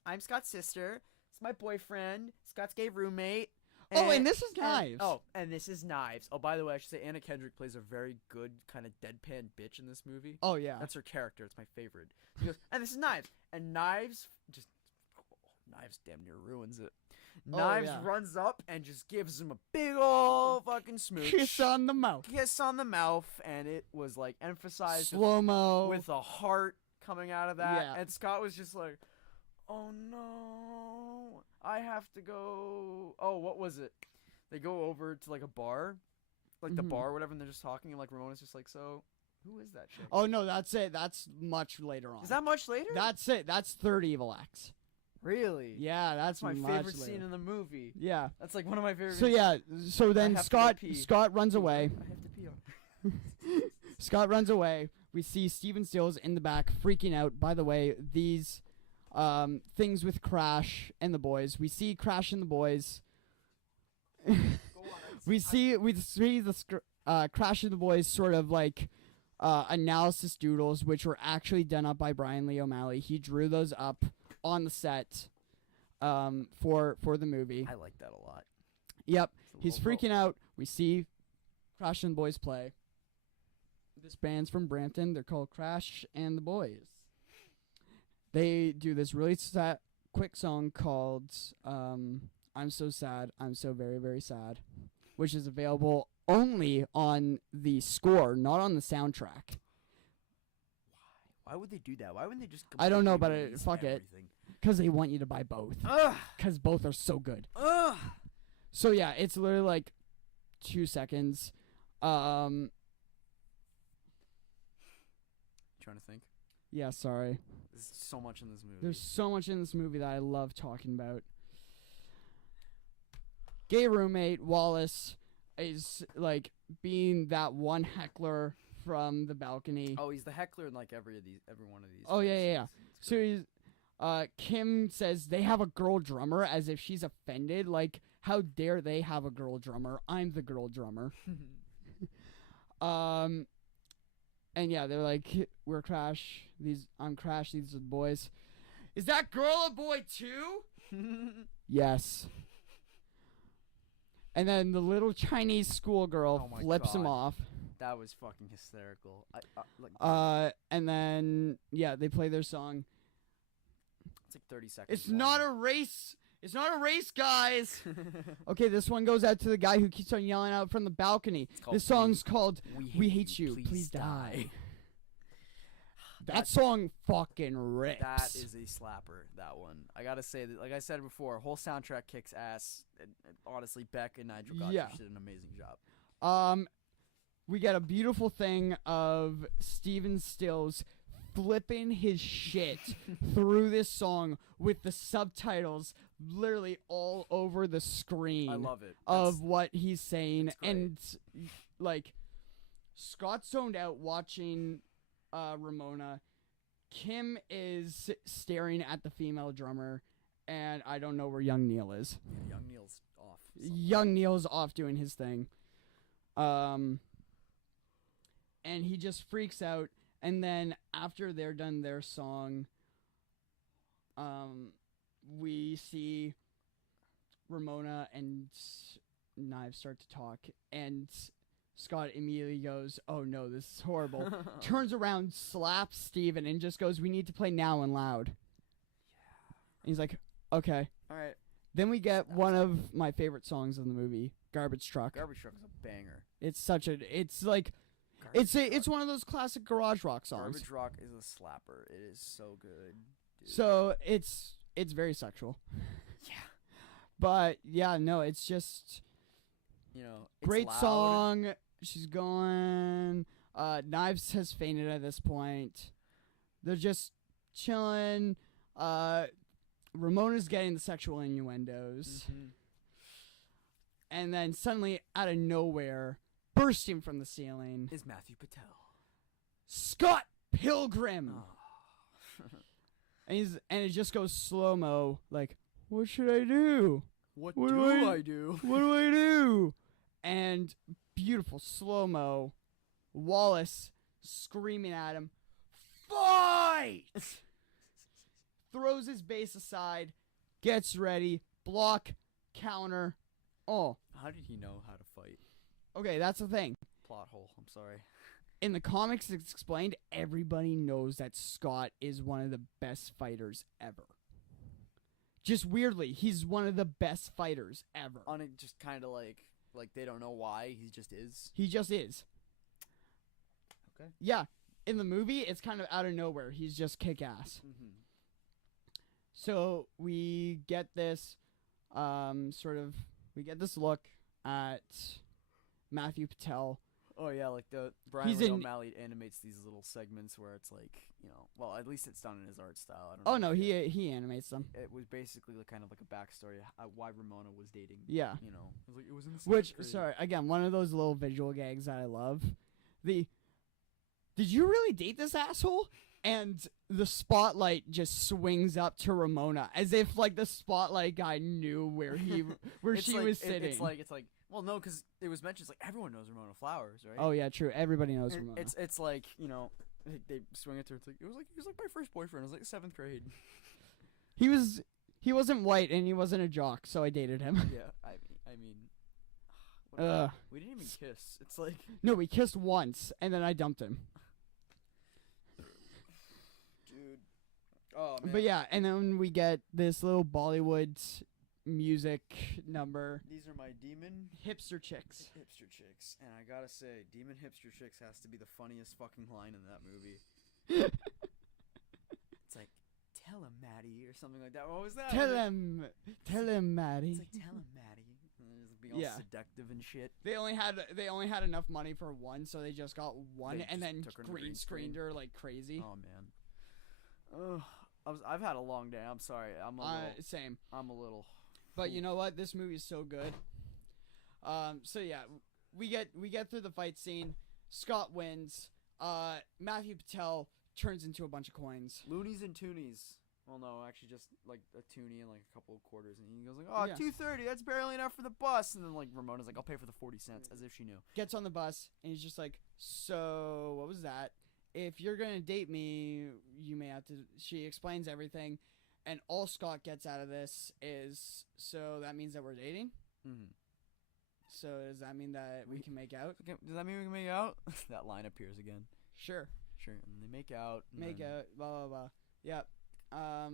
I'm Scott's sister. It's my boyfriend. Scott's gay roommate. And this is Knives. And this is Knives. Oh, by the way, I should say Anna Kendrick plays a very good kind of deadpan bitch in this movie. Oh, yeah. That's her character. It's my favorite. She goes, and this is Knives. And Knives damn near ruins it. Knives yeah. runs up and just gives him a big ol' fucking smooch. Kiss on the mouth. Kiss on the mouth, and it was like emphasized Slow-mo. with a heart coming out of that. Yeah. And Scott was just like, oh no, I have to go. Oh, what was it? They go over to like a bar, like the bar or whatever, and they're just talking, and like Ramona's just like, so who is that chick? Oh, no, that's it. That's much later on. Is that much later? That's it. That's Third Evil Acts. Really? Yeah, that's my much favorite later. scene in the movie. Yeah. That's like one of my favorite. So yeah, so then have to go pee. Scott runs away. I have to pee on. Scott runs away. We see Steven Stills in the back freaking out. By the way, these things with Crash and the boys. We see Crash and the boys. we see the Crash and the boys sort of like analysis doodles, which were actually done up by Brian Lee O'Malley. He drew those up on the set for the movie. I like that a lot. Yep. He's freaking out. We see Crash and the boys play. This band's from Brampton. They're called Crash and the Boys. They do this really quick song called I'm So Sad, I'm So Very, Very Sad, which is available only on the score, not on the soundtrack. Why would they do that? Why wouldn't they just I don't know, but release fuck everything? it. Because they want you to buy both. Ugh! Because both are so good. Ugh! So yeah, it's literally like 2 seconds. Trying to think. Yeah, sorry. There's so much in this movie. There's so much in this movie that I love talking about. Gay roommate Wallace is like being that one heckler from the balcony. Oh, he's the heckler in like every one of these. Oh, yeah, yeah, yeah. scenes. It's So great. he's Kim says they have a girl drummer as if she's offended. Like, how dare they have a girl drummer? I'm the girl drummer. And yeah, they're like, we're Crash. I'm Crash. These are the boys. Is that girl a boy too? Yes. And then the little Chinese schoolgirl Oh my flips him God. off. That was fucking hysterical. And then yeah, they play their song. It's like 30 seconds. It's not a race. It's not a race, guys. Okay, this one goes out to the guy who keeps on yelling out from the balcony. This song's called We Hate You, Please Die. That song fucking rips. That is a slapper, that one. I gotta say, that, like I said before, whole soundtrack kicks ass. And honestly, Beck and Nigel Godrich did an amazing job. We get a beautiful thing of Steven Stills flipping his shit through this song with the subtitles literally all over the screen. I love it. Of what he's saying. great. And like Scott's zoned out watching Ramona. Kim is staring at the female drummer, and I don't know where young Neil is. Yeah, young Neil's off. somewhere. Young Neil's off doing his thing. And he just freaks out. And then after they're done their song, we see Ramona and Knives start to talk, and Scott immediately goes, "Oh no, this is horrible." Turns around, slaps Steven, and just goes, "We need to play Now and Loud." Yeah. And he's like, "Okay." All right. Then we get one of my favorite songs in the movie, Garbage Truck. Garbage Truck is a banger. It's one of those classic garage rock songs. Garbage Rock is a slapper. It is so good. Dude. So it's very sexual. Yeah. But yeah, no, it's just It's great loud. song. She's going. Knives has fainted at this point. They're just chilling. Ramona's getting the sexual innuendos. Mm-hmm. And then suddenly, out of nowhere, bursting from the ceiling, Is Matthew Patel. Scott Pilgrim. Oh. And it just goes slow-mo, like, what should I do? What What do do I do? What do I do? And beautiful slow-mo, Wallace screaming at him, fight! Throws his bass aside, gets ready, block, counter. Oh, How did he know how to fight? okay, that's the thing. Plot hole. I'm sorry. In the comics, it's explained everybody knows that Scott is one of the best fighters ever. just weirdly, he's one of the best fighters ever. Just kind of like they don't know why, he just is. He just is. Okay. Yeah, in the movie, it's kind of out of nowhere. He's just kick-ass. Mm-hmm. So we get this, we get this look at Matthew Patel. Oh yeah, like the Brian Lee O'Malley animates these little segments where it's like, well, at least it's done in his art style. I don't know. Oh no, he animates them. It was basically kind of like a backstory of why Ramona was dating. Yeah. It was like it was in the Which, grade. sorry, again, one of those little visual gags that I love. Did you really date this asshole? And the spotlight just swings up to Ramona as if like the spotlight guy knew where she was sitting. It's like well, no, because it was mentioned. It's like everyone knows Ramona Flowers, right? Oh yeah, true. Everybody knows Ramona. It's like they swing it through. It's like he was like my first boyfriend. It was like 7th grade. He wasn't white and he wasn't a jock, so I dated him. Yeah, I mean, we didn't even kiss. It's like no, we kissed once and then I dumped him. Dude. Oh man. But yeah, and then we get this little Bollywood music number. These are my demon hipster chicks. Hipster chicks, and I gotta say, demon hipster chicks has to be the funniest fucking line in that movie. It's like, tell him, Maddie, or something like that. What was that? Tell him, Maddie. It's like, tell him, Maddie. And just being all seductive and shit. They only had enough money for one, so they just got one, and then green screened her like crazy. Oh man. I've had a long day. I'm sorry. I'm a little. Same. I'm a little. But you know what? This movie is so good. So yeah, we get through the fight scene. Scott wins. Matthew Patel turns into a bunch of coins. Loonies and toonies. Well, no, actually, just like a toonie and like a couple of quarters, and he goes like, "Oh, yeah. $2.30. That's barely enough for the bus." And then like Ramona's like, "I'll pay for the 40 cents," as if she knew. Gets on the bus and he's just like, "So what was that? If you're gonna date me, you may have to." She explains everything. And all Scott gets out of this is, so that means that we're dating? Mm-hmm. So does that mean that we can make out? Does that mean we can make out? That line appears again. Sure. And they make out. Make out, blah, blah, blah. Yep. I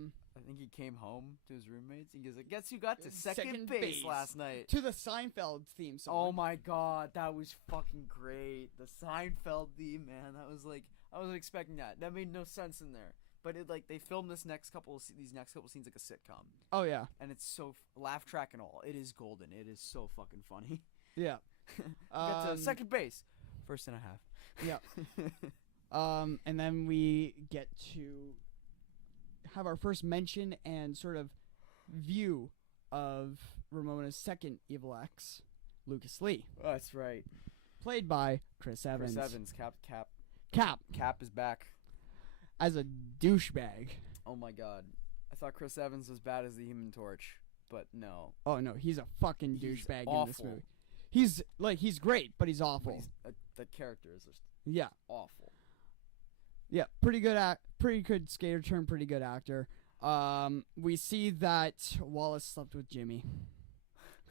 think he came home to his roommates. He goes, like, guess who got to second base last night? To the Seinfeld theme song. Oh my god, that was fucking great. The Seinfeld theme, man. That was like, I wasn't expecting that. That made no sense in there. But it they filmed these next couple scenes like a sitcom. Oh yeah, and it's so laugh track and all. It is golden. It is so fucking funny. Yeah. Get to second base, first and a half. Yeah. And then we get to have our first mention and sort of view of Ramona's second evil ex, Lucas Lee. Oh, that's right. Played by Chris Evans. Chris Evans, Cap is back. As a douchebag. Oh my god. I thought Chris Evans was bad as the Human Torch, but no. Oh no, he's a fucking douchebag in this movie. He's great, but he's awful. The character is just awful. Yeah, pretty good skater turned pretty good actor. We see that Wallace slept with Jimmy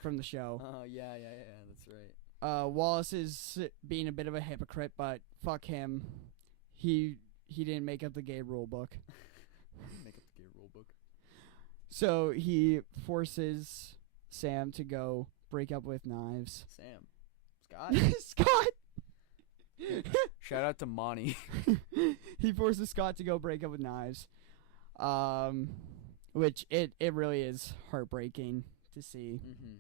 from the show. Oh yeah, that's right. Wallace is being a bit of a hypocrite, but fuck him. He didn't make up the gay rule book. So he forces Sam to go break up with Knives. Scott? Shout out to Monty. He forces Scott to go break up with Knives. Which it really is heartbreaking to see. Mm-hmm.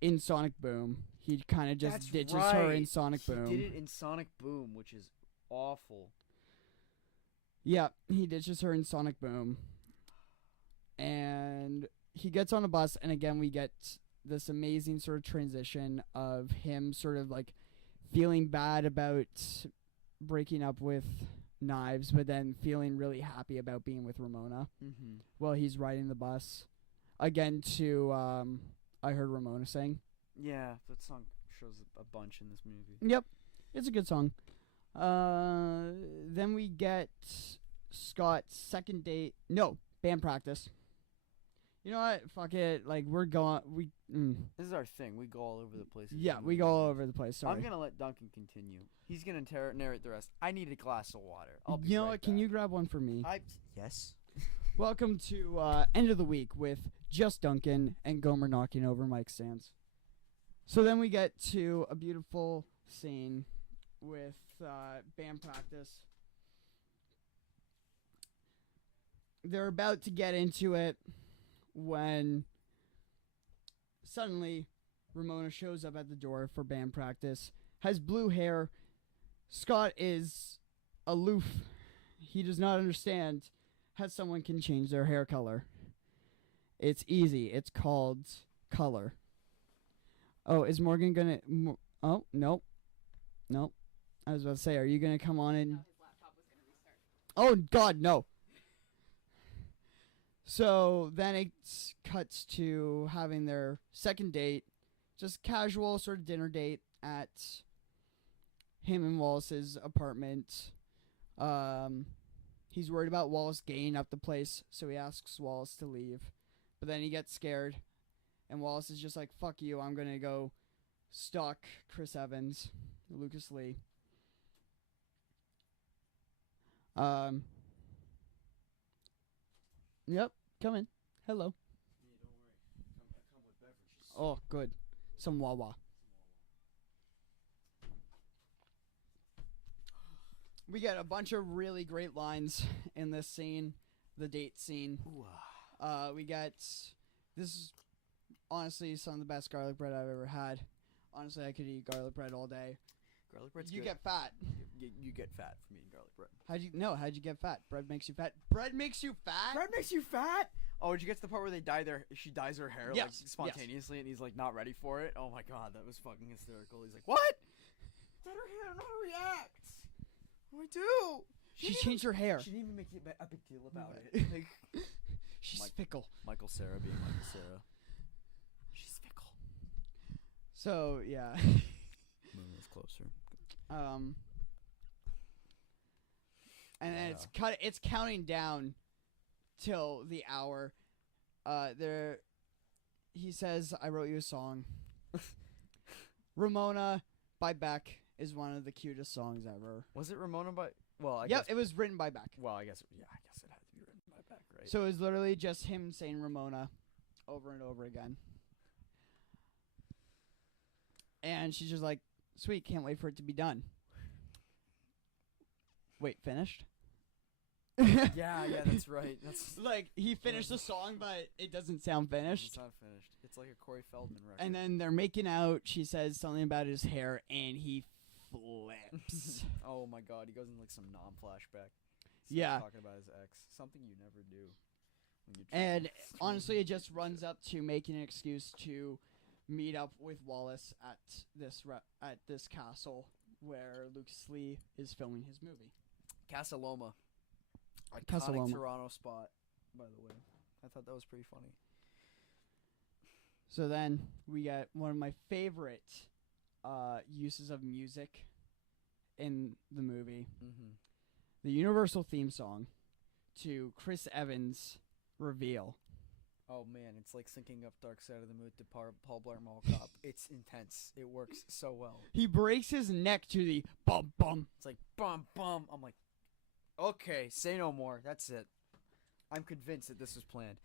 In Sonic Boom. He kind of just ditches her in Sonic Boom. He did it in Sonic Boom, which is awful. Yeah, he ditches her in Sonic Boom. And he gets on a bus, and again we get this amazing sort of transition of him sort of like feeling bad about breaking up with Knives, but then feeling really happy about being with Ramona while he's riding the bus. Again to I Heard Ramona Sing. Yeah, that song shows a bunch in this movie. Yep, it's a good song. Then we get Scott's second date. No, band practice. You know what? Fuck it. Like, we're going. This is our thing. We go all over the place. Yeah, we go all over the place. Sorry. I'm gonna let Duncan continue. He's gonna narrate the rest. I need a glass of water. I'll be you know right what? back. Can you grab one for me? Yes. Welcome to End of the Week with just Duncan and Gomer knocking over mic stands. So then we get to a beautiful scene with band practice. They're about to get into it when suddenly Ramona shows up at the door for band practice, has blue hair. Scott is aloof. He does not understand how someone can change their hair color. It's easy. It's called color. Oh, is Morgan gonna... oh, nope. Nope. I was about to say, are you gonna come on and... His laptop was gonna restart. Oh, God, no. So then it cuts to having their second date. Just casual sort of dinner date at him and Wallace's apartment. He's worried about Wallace gaying up the place, so he asks Wallace to leave. But then he gets scared, and Wallace is just like, fuck you, I'm gonna go stalk Chris Evans, Lucas Lee. Yep, come in. Hello. Yeah, don't worry. I come with beverages. Oh, good. Some Wawa. We get a bunch of really great lines in this scene, the date scene. We get, this is honestly some of the best garlic bread I've ever had. Honestly, I could eat garlic bread all day. Garlic bread's You good. get fat. You get fat from eating garlic bread. How'd you get fat? Bread makes you fat. Bread makes you fat? Bread makes you fat? Oh, did you get to the part where she dyes her hair like Yes, spontaneously and he's like not ready for it? Oh my god, that was fucking hysterical. He's like, what? Let her hair, I don't know how to react. What do I do? She changed her hair. She didn't even make a big deal about it. Like, She's fickle. Michael Cera being Michael Cera. She's fickle. So, yeah. Moving this closer. And then it's counting down till the hour. He says, I wrote you a song. Ramona by Beck is one of the cutest songs ever. Was it Ramona by... Well, I Yep, guess... it was written by Beck. Well, I guess it had to be written by Beck, right? So it was literally just him saying Ramona over and over again. And she's just like, sweet, can't wait for it to be done. Wait, finished? yeah, that's right. That's Like, he finished the song, but it doesn't sound finished. It's not finished. It's like a Corey Feldman record. And then they're making out. She says something about his hair, and he flips. Oh my god, he goes in like some non-flashback. Yeah. Talking about his ex. Something you never do. When you And honestly, it just runs up to making an excuse to meet up with Wallace at this castle where Lucas Lee is filming his movie. Casa Loma. Casa Iconic Loma. Toronto spot, by the way. I thought that was pretty funny. So then we get one of my favorite uses of music in the movie. Mm-hmm. The Universal theme song to Chris Evans' Reveal. Oh man, it's like syncing up Dark Side of the Moon to Paul Blart Mall Cop. It's intense. It works so well. He breaks his neck to the bum bum. It's like bum bum. I'm like, okay, say no more. That's it. I'm convinced that this was planned.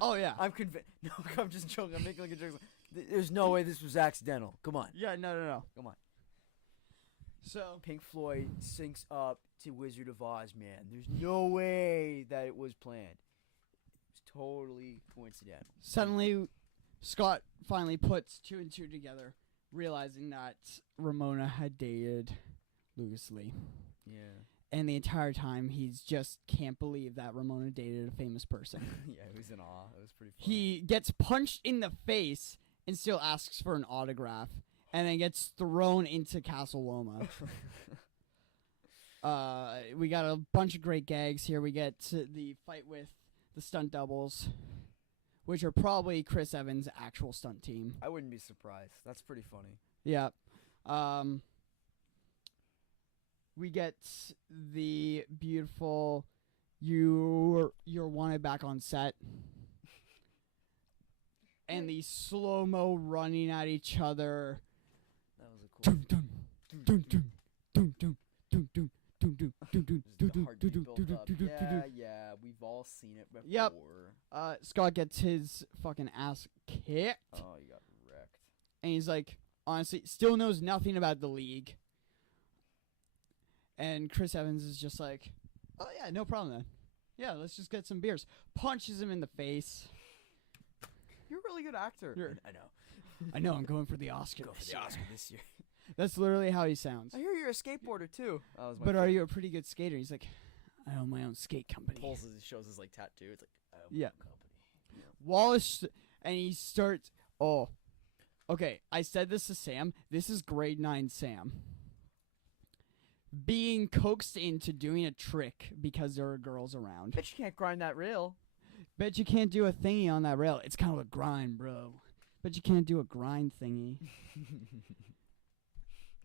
Oh yeah. I'm convinced. No, I'm just joking. I'm making like a joke. There's no way this was accidental. Come on. Yeah, no. Come on. So Pink Floyd syncs up to Wizard of Oz, man. There's no way that it was planned. It was totally coincidental. suddenly, Scott finally puts two and two together, realizing that Ramona had dated Lucas Lee. Yeah. And the entire time, he's just can't believe that Ramona dated a famous person. Yeah, he was in awe. It was pretty funny. He gets punched in the face and still asks for an autograph, and then gets thrown into Castle Loma. We got a bunch of great gags here. We get to the fight with the stunt doubles, which are probably Chris Evans' actual stunt team. I wouldn't be surprised. That's pretty funny. Yeah. We get the beautiful you're wanted back on set. And the slow-mo running at each other. That was a cool. Dun, dun, dun, dun, dun, dun, dun, dun, Just the heartbeat built up. Yeah, we've all seen it before. Yep. Scott gets his fucking ass kicked, Oh, you got wrecked. and he's like, honestly, still knows nothing about the league. And Chris Evans is just like, oh yeah, no problem then. Yeah, let's just get some beers. Punches him in the face. You're a really good actor. You're- I know. I know, I'm going for the Oscar. Go for this the year. Oscar this year. That's literally how he sounds. I hear you're a skateboarder too. That was my But are favorite. you a pretty good skater? He's like, I own my own skate company. Pulls his, shows his like tattoo. It's like, I own my Yeah. own company. Wallace, and he starts. Oh, okay. I said this to Sam. This is grade 9 Sam. Being coaxed into doing a trick because there are girls around. Bet you can't grind that rail. Bet you can't do a thingy on that rail. It's kind of a grind, bro. Bet you can't do a grind thingy.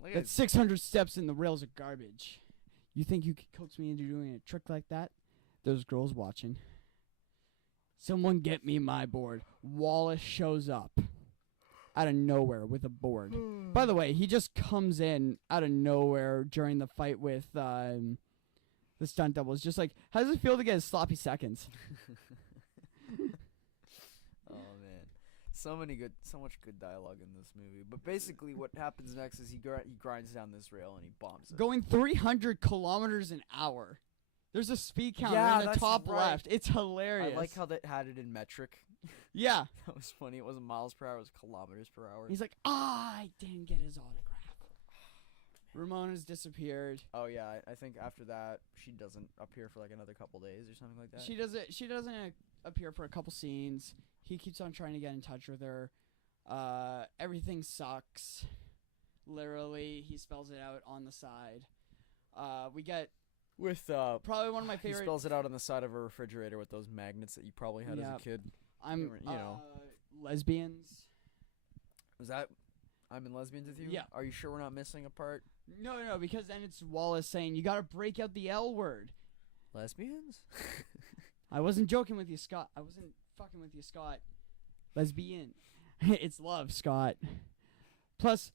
Look at That's 600 steps and the rails are garbage. You think you could coax me into doing a trick like that? There's girls watching. Someone get me my board. Wallace shows up out of nowhere with a board. By the way, he just comes in out of nowhere during the fight with the stunt doubles. Just like, how does it feel to get his sloppy seconds? Oh man, so much good dialogue in this movie. But basically, what happens next is he grinds down this rail and he bombs it. Going 300 kilometers an hour. There's a speed counter Yeah, in the that's top right. left. It's hilarious. I like how they had it in metric. Yeah. That was funny. It wasn't miles per hour; it was kilometers per hour. He's like, I didn't get his autograph. Ramona's disappeared. Oh yeah, I think after that she doesn't appear for like another couple days or something like that. She doesn't appear for a couple scenes. He keeps on trying to get in touch with her. Everything sucks. Literally, he spells it out on the side. We get with probably one of my he favorite. spells it out on the side of a refrigerator with those magnets that you probably had as Yep. a kid. I'm you know. lesbians. Was that I'm in Lesbians with you? Yeah. Are you sure we're not missing a part? No, because then it's Wallace saying you got to break out the L word. Lesbians? I wasn't joking with you, Scott. I wasn't fucking with you, Scott. Lesbian. It's love, Scott. Plus,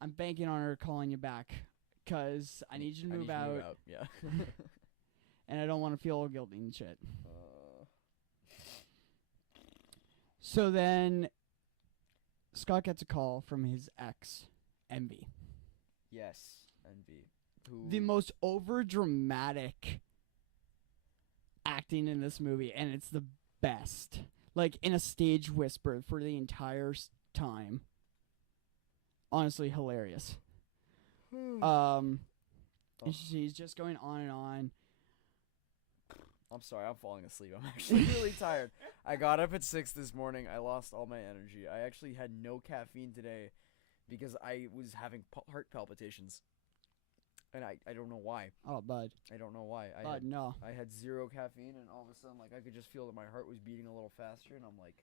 I'm banking on her calling you back because I need you to move out, Yeah. and I don't want to feel all guilty and shit. So then, Scott gets a call from his ex, Envy. Yes, Envy. Who? The most over-dramatic acting in this movie, and it's the best. Like, in a stage whisper for the entire time. Honestly, hilarious. And she's just going on and on. I'm sorry, I'm falling asleep. I'm actually really tired. I got up at 6 this morning. I lost all my energy. I actually had no caffeine today because I was having heart palpitations. And I don't know why. Oh, bud. I don't know why. Bud, no. I had 0 caffeine, and all of a sudden, like, I could just feel that my heart was beating a little faster, and I'm like,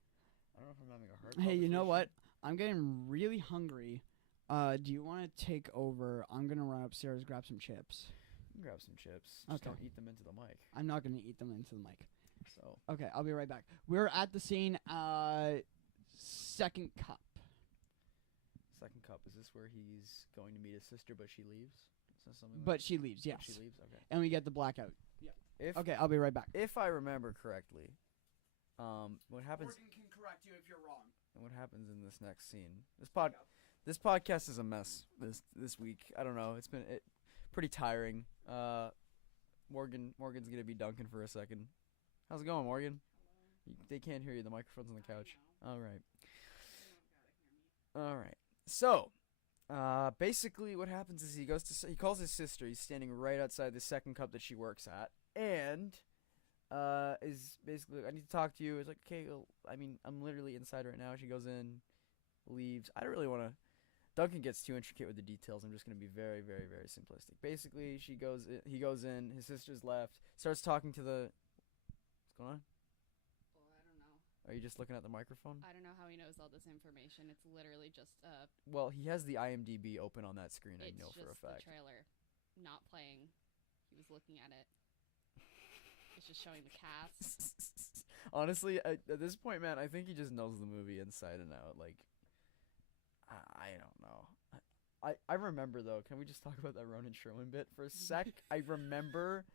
I don't know if I'm having a heart Hey, you know what? palpitation. I'm getting really hungry. Do you want to take over? I'm going to run upstairs, grab some chips. You can grab some chips. Just Okay. don't eat them into the mic. I'm not going to eat them into the mic. So, Okay, I'll be right back. We're at the scene, second cup. second cup. Is this where he's going to meet his sister, but she leaves? Is that something? But she leaves, yes. She leaves. Okay. And we get the blackout. If Okay, I'll be right back. if I remember correctly, what happens? can correct you if you're wrong. What happens in this next scene? This podcast is a mess. This week, I don't know. It's been pretty tiring. Morgan's gonna be Duncan for a second. How's it going, Morgan? They can't hear you. The microphone's on the couch. All right. All right. So, basically, what happens is he calls his sister. He's standing right outside the second cup that she works at, and is basically, I need to talk to you. It's like, okay, well, I mean, I'm literally inside right now. She goes in, leaves. I don't really want to. Duncan gets too intricate with the details. I'm just gonna be very, very, very simplistic. Basically, he goes in. His sister's left. Starts talking to the. What's going on? Well, I don't know. Are you just looking at the microphone? I don't know how he knows all this information. It's literally just Well, he has the IMDb open on that screen. I it's know just for a fact. the trailer not playing. He was looking at it. It's just showing the cast. Honestly, at this point, man, I think he just knows the movie inside and out. Like, I don't know. I remember though. Can we just talk about that Ronan Sherman bit for a sec? I remember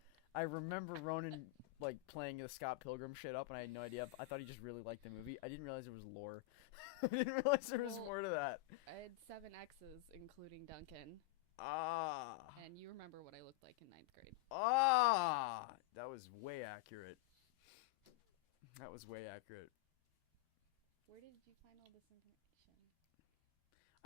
Ronan like playing the Scott Pilgrim shit up, and I had no idea. I thought he just really liked the movie. I didn't realize there was lore. I didn't realize there was more to that. I had 7 exes, including Duncan. Ah. And you remember what I looked like in 9th grade. Ah. That was way accurate. That was way accurate. Where did you find all this information?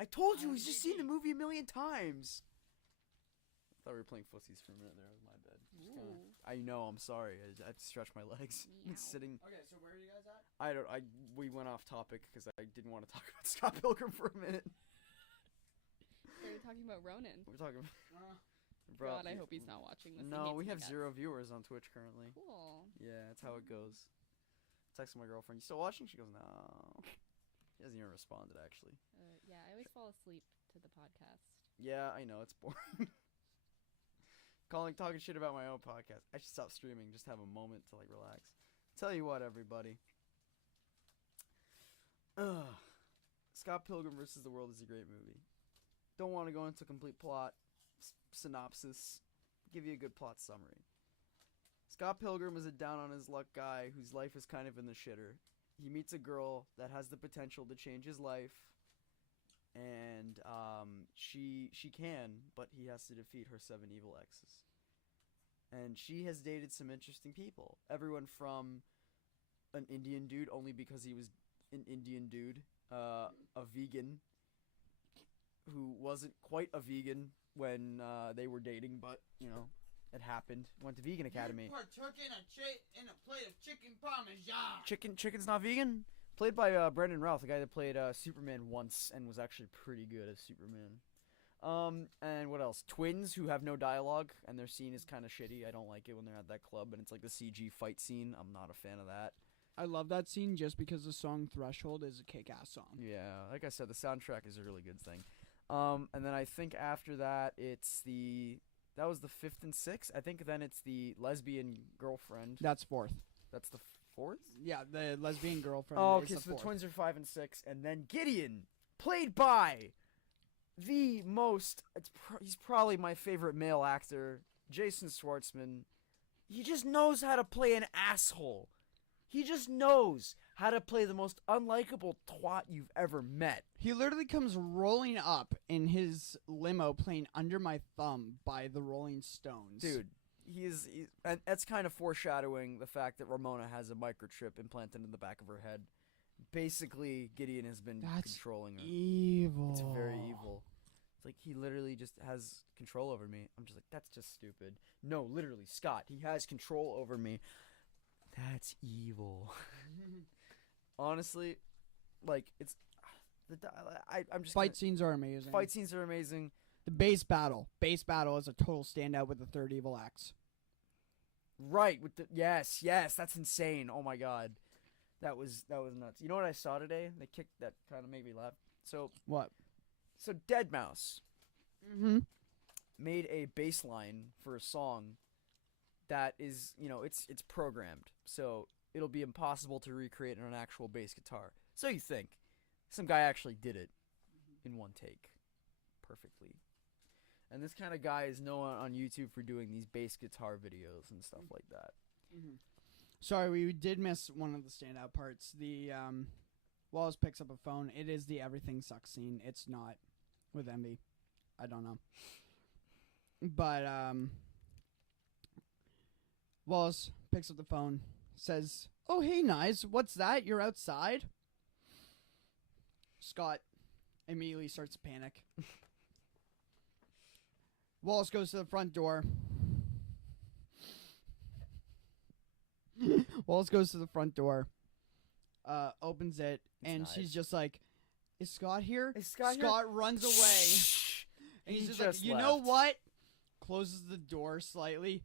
I told you, he's just seen the movie a million times. I thought we were playing footsies for a minute there. That was my bad. Ooh. I know, I'm sorry. I had to stretch my legs. Meow. Sitting. Okay, so where are you guys at? We went off topic because I didn't want to talk about Scott Pilgrim for a minute. We were talking about Ronan. We're talking Bro, God, I hope he's not watching this. No, we have 0 viewers on Twitch currently. Cool. Yeah, that's how it goes. Texting my girlfriend, you still watching? She goes, no. She hasn't even responded, actually. Yeah, I always fall asleep to the podcast. Yeah, I know, it's boring. Talking shit about my own podcast. I should stop streaming, just have a moment to, like, relax. Tell you what, everybody. Scott Pilgrim vs. The World is a great movie. Don't want to go into complete plot synopsis. Give you a good plot summary. Scott Pilgrim is a down-on-his-luck guy whose life is kind of in the shitter. He meets a girl that has the potential to change his life, and she can, but he has to defeat her 7 evil exes. And she has dated some interesting people. Everyone from an Indian dude, only because he was an Indian dude, a vegan who wasn't quite a vegan when they were dating, but, you know, it happened. Went to Vegan Academy. You partook in a plate of chicken parmesan. Chicken's not vegan? Played by Brendan Routh, the guy that played Superman once and was actually pretty good as Superman. And what else? Twins who have no dialogue, and their scene is kind of shitty. I don't like it when they're at that club, and it's like the CG fight scene. I'm not a fan of that. I love that scene just because the song Threshold is a kick-ass song. Yeah, like I said, the soundtrack is a really good thing. And then I think after that, that was the 5th and 6th. I think then it's the lesbian girlfriend. That's 4th. That's the 4th? Yeah, the lesbian girlfriend. Oh, is okay, so the 4th. twins are 5 and 6. And then Gideon, played by the most, he's probably my favorite male actor, Jason Schwartzman. He just knows how to play an asshole. He just knows how to play the most unlikable twat you've ever met. He literally comes rolling up in his limo playing Under My Thumb by the Rolling Stones. Dude, and that's kind of foreshadowing the fact that Ramona has a microchip implanted in the back of her head. Basically, Gideon has been controlling her. Evil. It's very evil. It's like he literally just has control over me. I'm just like, that's just stupid. No, literally, Scott, he has control over me. That's evil. Honestly, like, it's I'm just Fight scenes are amazing. Fight scenes are amazing. The base battle is a total standout with the 3rd evil axe. Right, with the yes, that's insane. Oh my god. That was nuts. You know what I saw today? They kicked that kind of made me laugh. So What? So Deadmau5 Mm-hmm. made a bass line for a song that is, you know, it's programmed. So it'll be impossible to recreate on an actual bass guitar. So you think some guy actually did it in one take perfectly. And this kind of guy is known on YouTube for doing these bass guitar videos and stuff like that. Mm-hmm. Sorry, we did miss one of the standout parts. The Wallace picks up a phone. It is the Everything Sucks scene. It's not with Envy. I don't know. But Wallace picks up the phone, says, "Oh, hey, Nyes, what's that? You're outside?" Scott immediately starts to panic. Wallace goes to the front door. Wallace goes to the front door, opens it, and nice. she's just like, "Is Scott here?" Is Scott here? Scott runs away. And he's just like, "You know what?" Closes the door slightly.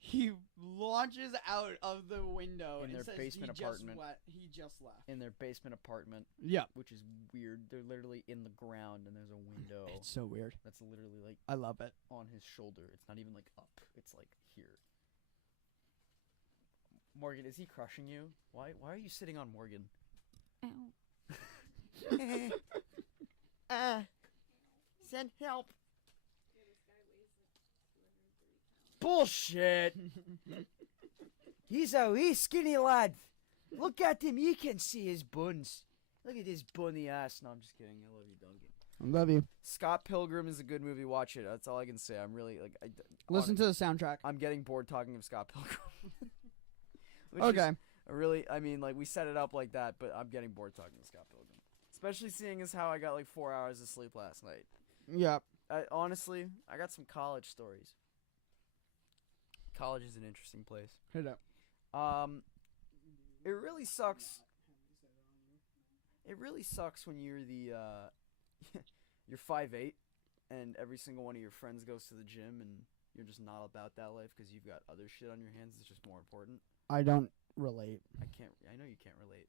He launches out of the window In and their says basement apartment. He just left. In their basement apartment, Yeah. which is weird. They're literally in the ground and there's a window. It's so weird. That's literally like I love it. on his shoulder. It's not even like up. It's like here. Morgan, is he crushing you? Why are you sitting on Morgan? Ow. Send help. Bullshit. He's skinny lad. Look at him. You can see his buns. Look at his bunny ass. No, I'm just kidding. I love you, Duncan. I love you. Scott Pilgrim is a good movie. Watch it. That's all I can say. I'm really like. Listen to the soundtrack. I'm getting bored talking of Scott Pilgrim. Which Okay. is really, I mean, like we set it up like that, but I'm getting bored talking to Scott Pilgrim. Especially seeing as how I got like 4 hours of sleep last night. Yep. Honestly, I got some college stories. College is an interesting place. Hit it. It really sucks. It really sucks when you're the you're 5'8", and every single one of your friends goes to the gym, and you're just not about that life because you've got other shit on your hands that's just more important. I don't relate. I know you can't relate.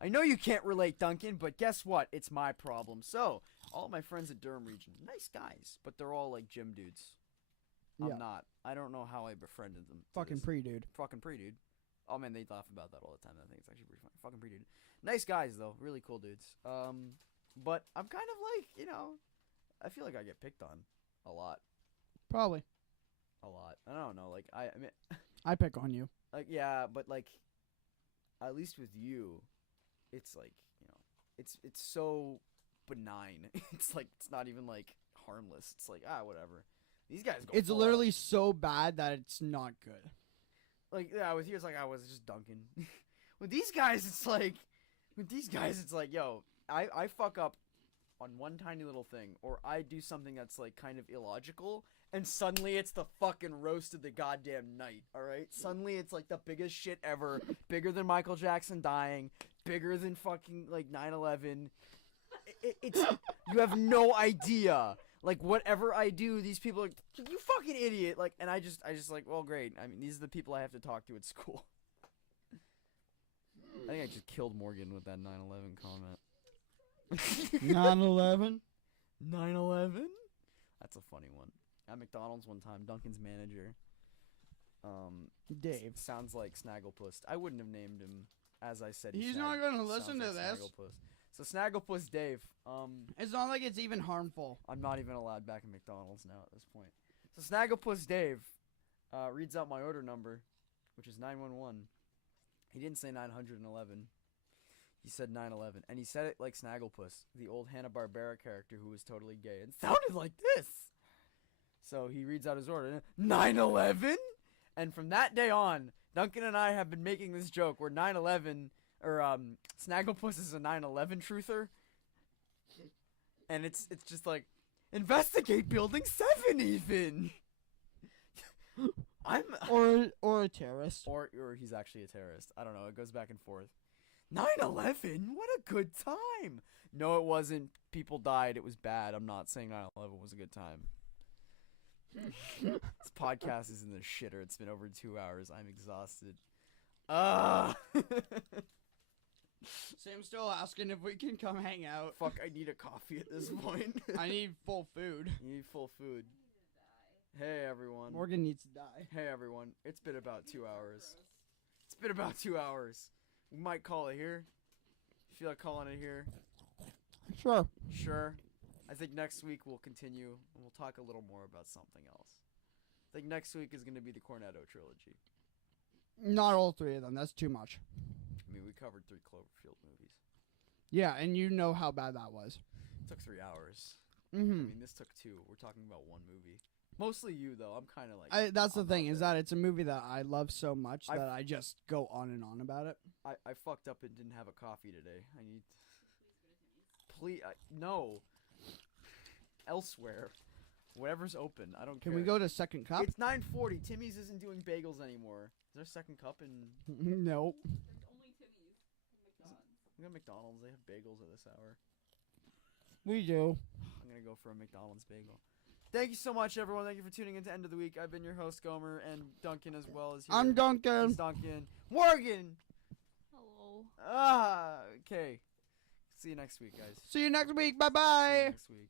I know you can't relate, Duncan, but guess what? It's my problem. So, all my friends at Durham Region, nice guys, but they're all like gym dudes. Yeah. I'm not. I don't know how I befriended them. Fucking pre-dude. Fucking pre-dude. Oh, man, they laugh about that all the time. I think it's actually pretty funny. Fucking pre-dude. Nice guys, though. Really cool dudes. But I'm kind of like, you know, I feel like I get picked on a lot. Probably. A lot. I don't know. Like, I mean... I pick on you. Like, yeah, but, like, at least with you, it's like, you know, it's so benign. It's like, it's not even, like, harmless. It's like, whatever. These guys go It's full literally so bad that it's not good. Like, yeah, with you, it's like, I was just Duncan. With these guys, it's like, yo, I fuck up on one tiny little thing, or I do something that's, like, kind of illogical, and suddenly it's the fucking roast of the goddamn night, alright? Suddenly it's, like, the biggest shit ever, bigger than Michael Jackson dying, bigger than fucking, like, 9/11. It's, you have no idea. Like, whatever I do, these people are, you fucking idiot. Like, and I just like, well, great. I mean, these are the people I have to talk to at school. I think I just killed Morgan with that 9/11 comment. 9/11? 9/11? That's a funny one. At McDonald's one time, Duncan's manager, Dave. sounds like Snagglepuss. I wouldn't have named him as I said. He's not gonna listen to this. Snagglepuss. So Snagglepuss Dave, It's not like it's even harmful. I'm not even allowed back at McDonald's now at this point. So Snagglepuss Dave reads out my order number, which is 911. He didn't say 911. He said 911. And he said it like Snagglepuss, the old Hanna-Barbera character who was totally gay, and sounded like this. So he reads out his order. 911? And from that day on, Duncan and I have been making this joke where 911... or Snagglepuss is a 9/11 truther, and it's just like, investigate building 7 even. I'm or a terrorist. or he's actually a terrorist. I don't know. It goes back and forth. 9/11, what a good time. No, it wasn't. People died. It was bad. I'm not saying 9/11 was a good time. This podcast is in the shitter. It's been over 2 hours. I'm exhausted. Sam's still asking if we can come hang out. Fuck, I need a coffee at this point. I need full food. You need full food. Hey, everyone. Morgan needs to die. Hey, everyone. It's been about 2 hours. It's been about 2 hours. We might call it here. You feel like calling it here? Sure. Sure. I think next week we'll continue, and we'll talk a little more about something else. I think next week is going to be the Cornetto trilogy. Not all 3 of them. That's too much. I mean, we covered 3 Cloverfield movies. Yeah, and you know how bad that was. It took 3 hours. Mm-hmm. I mean, this took 2. We're talking about 1 movie. Mostly you, though. I'm kind of like... That's the I'm thing, out is there. that it's a movie that I love so much that I just go on and on about it. I fucked up and didn't have a coffee today. I need... Please... no. Elsewhere. Whatever's open. I don't care. Can we go to Second Cup? It's 9:40. Timmy's isn't doing bagels anymore. Is there a Second Cup in... Nope. Only Timmy's. McDonald's. We got McDonald's. They have bagels at this hour. We do. I'm going to go for a McDonald's bagel. Thank you so much, everyone. Thank you for tuning in to End of the Week. I've been your host, Gomer, and Duncan as well as here. I'm Duncan. He's Duncan. Morgan! Hello. Okay. See you next week, guys. See you next week. See you Bye-bye. next week.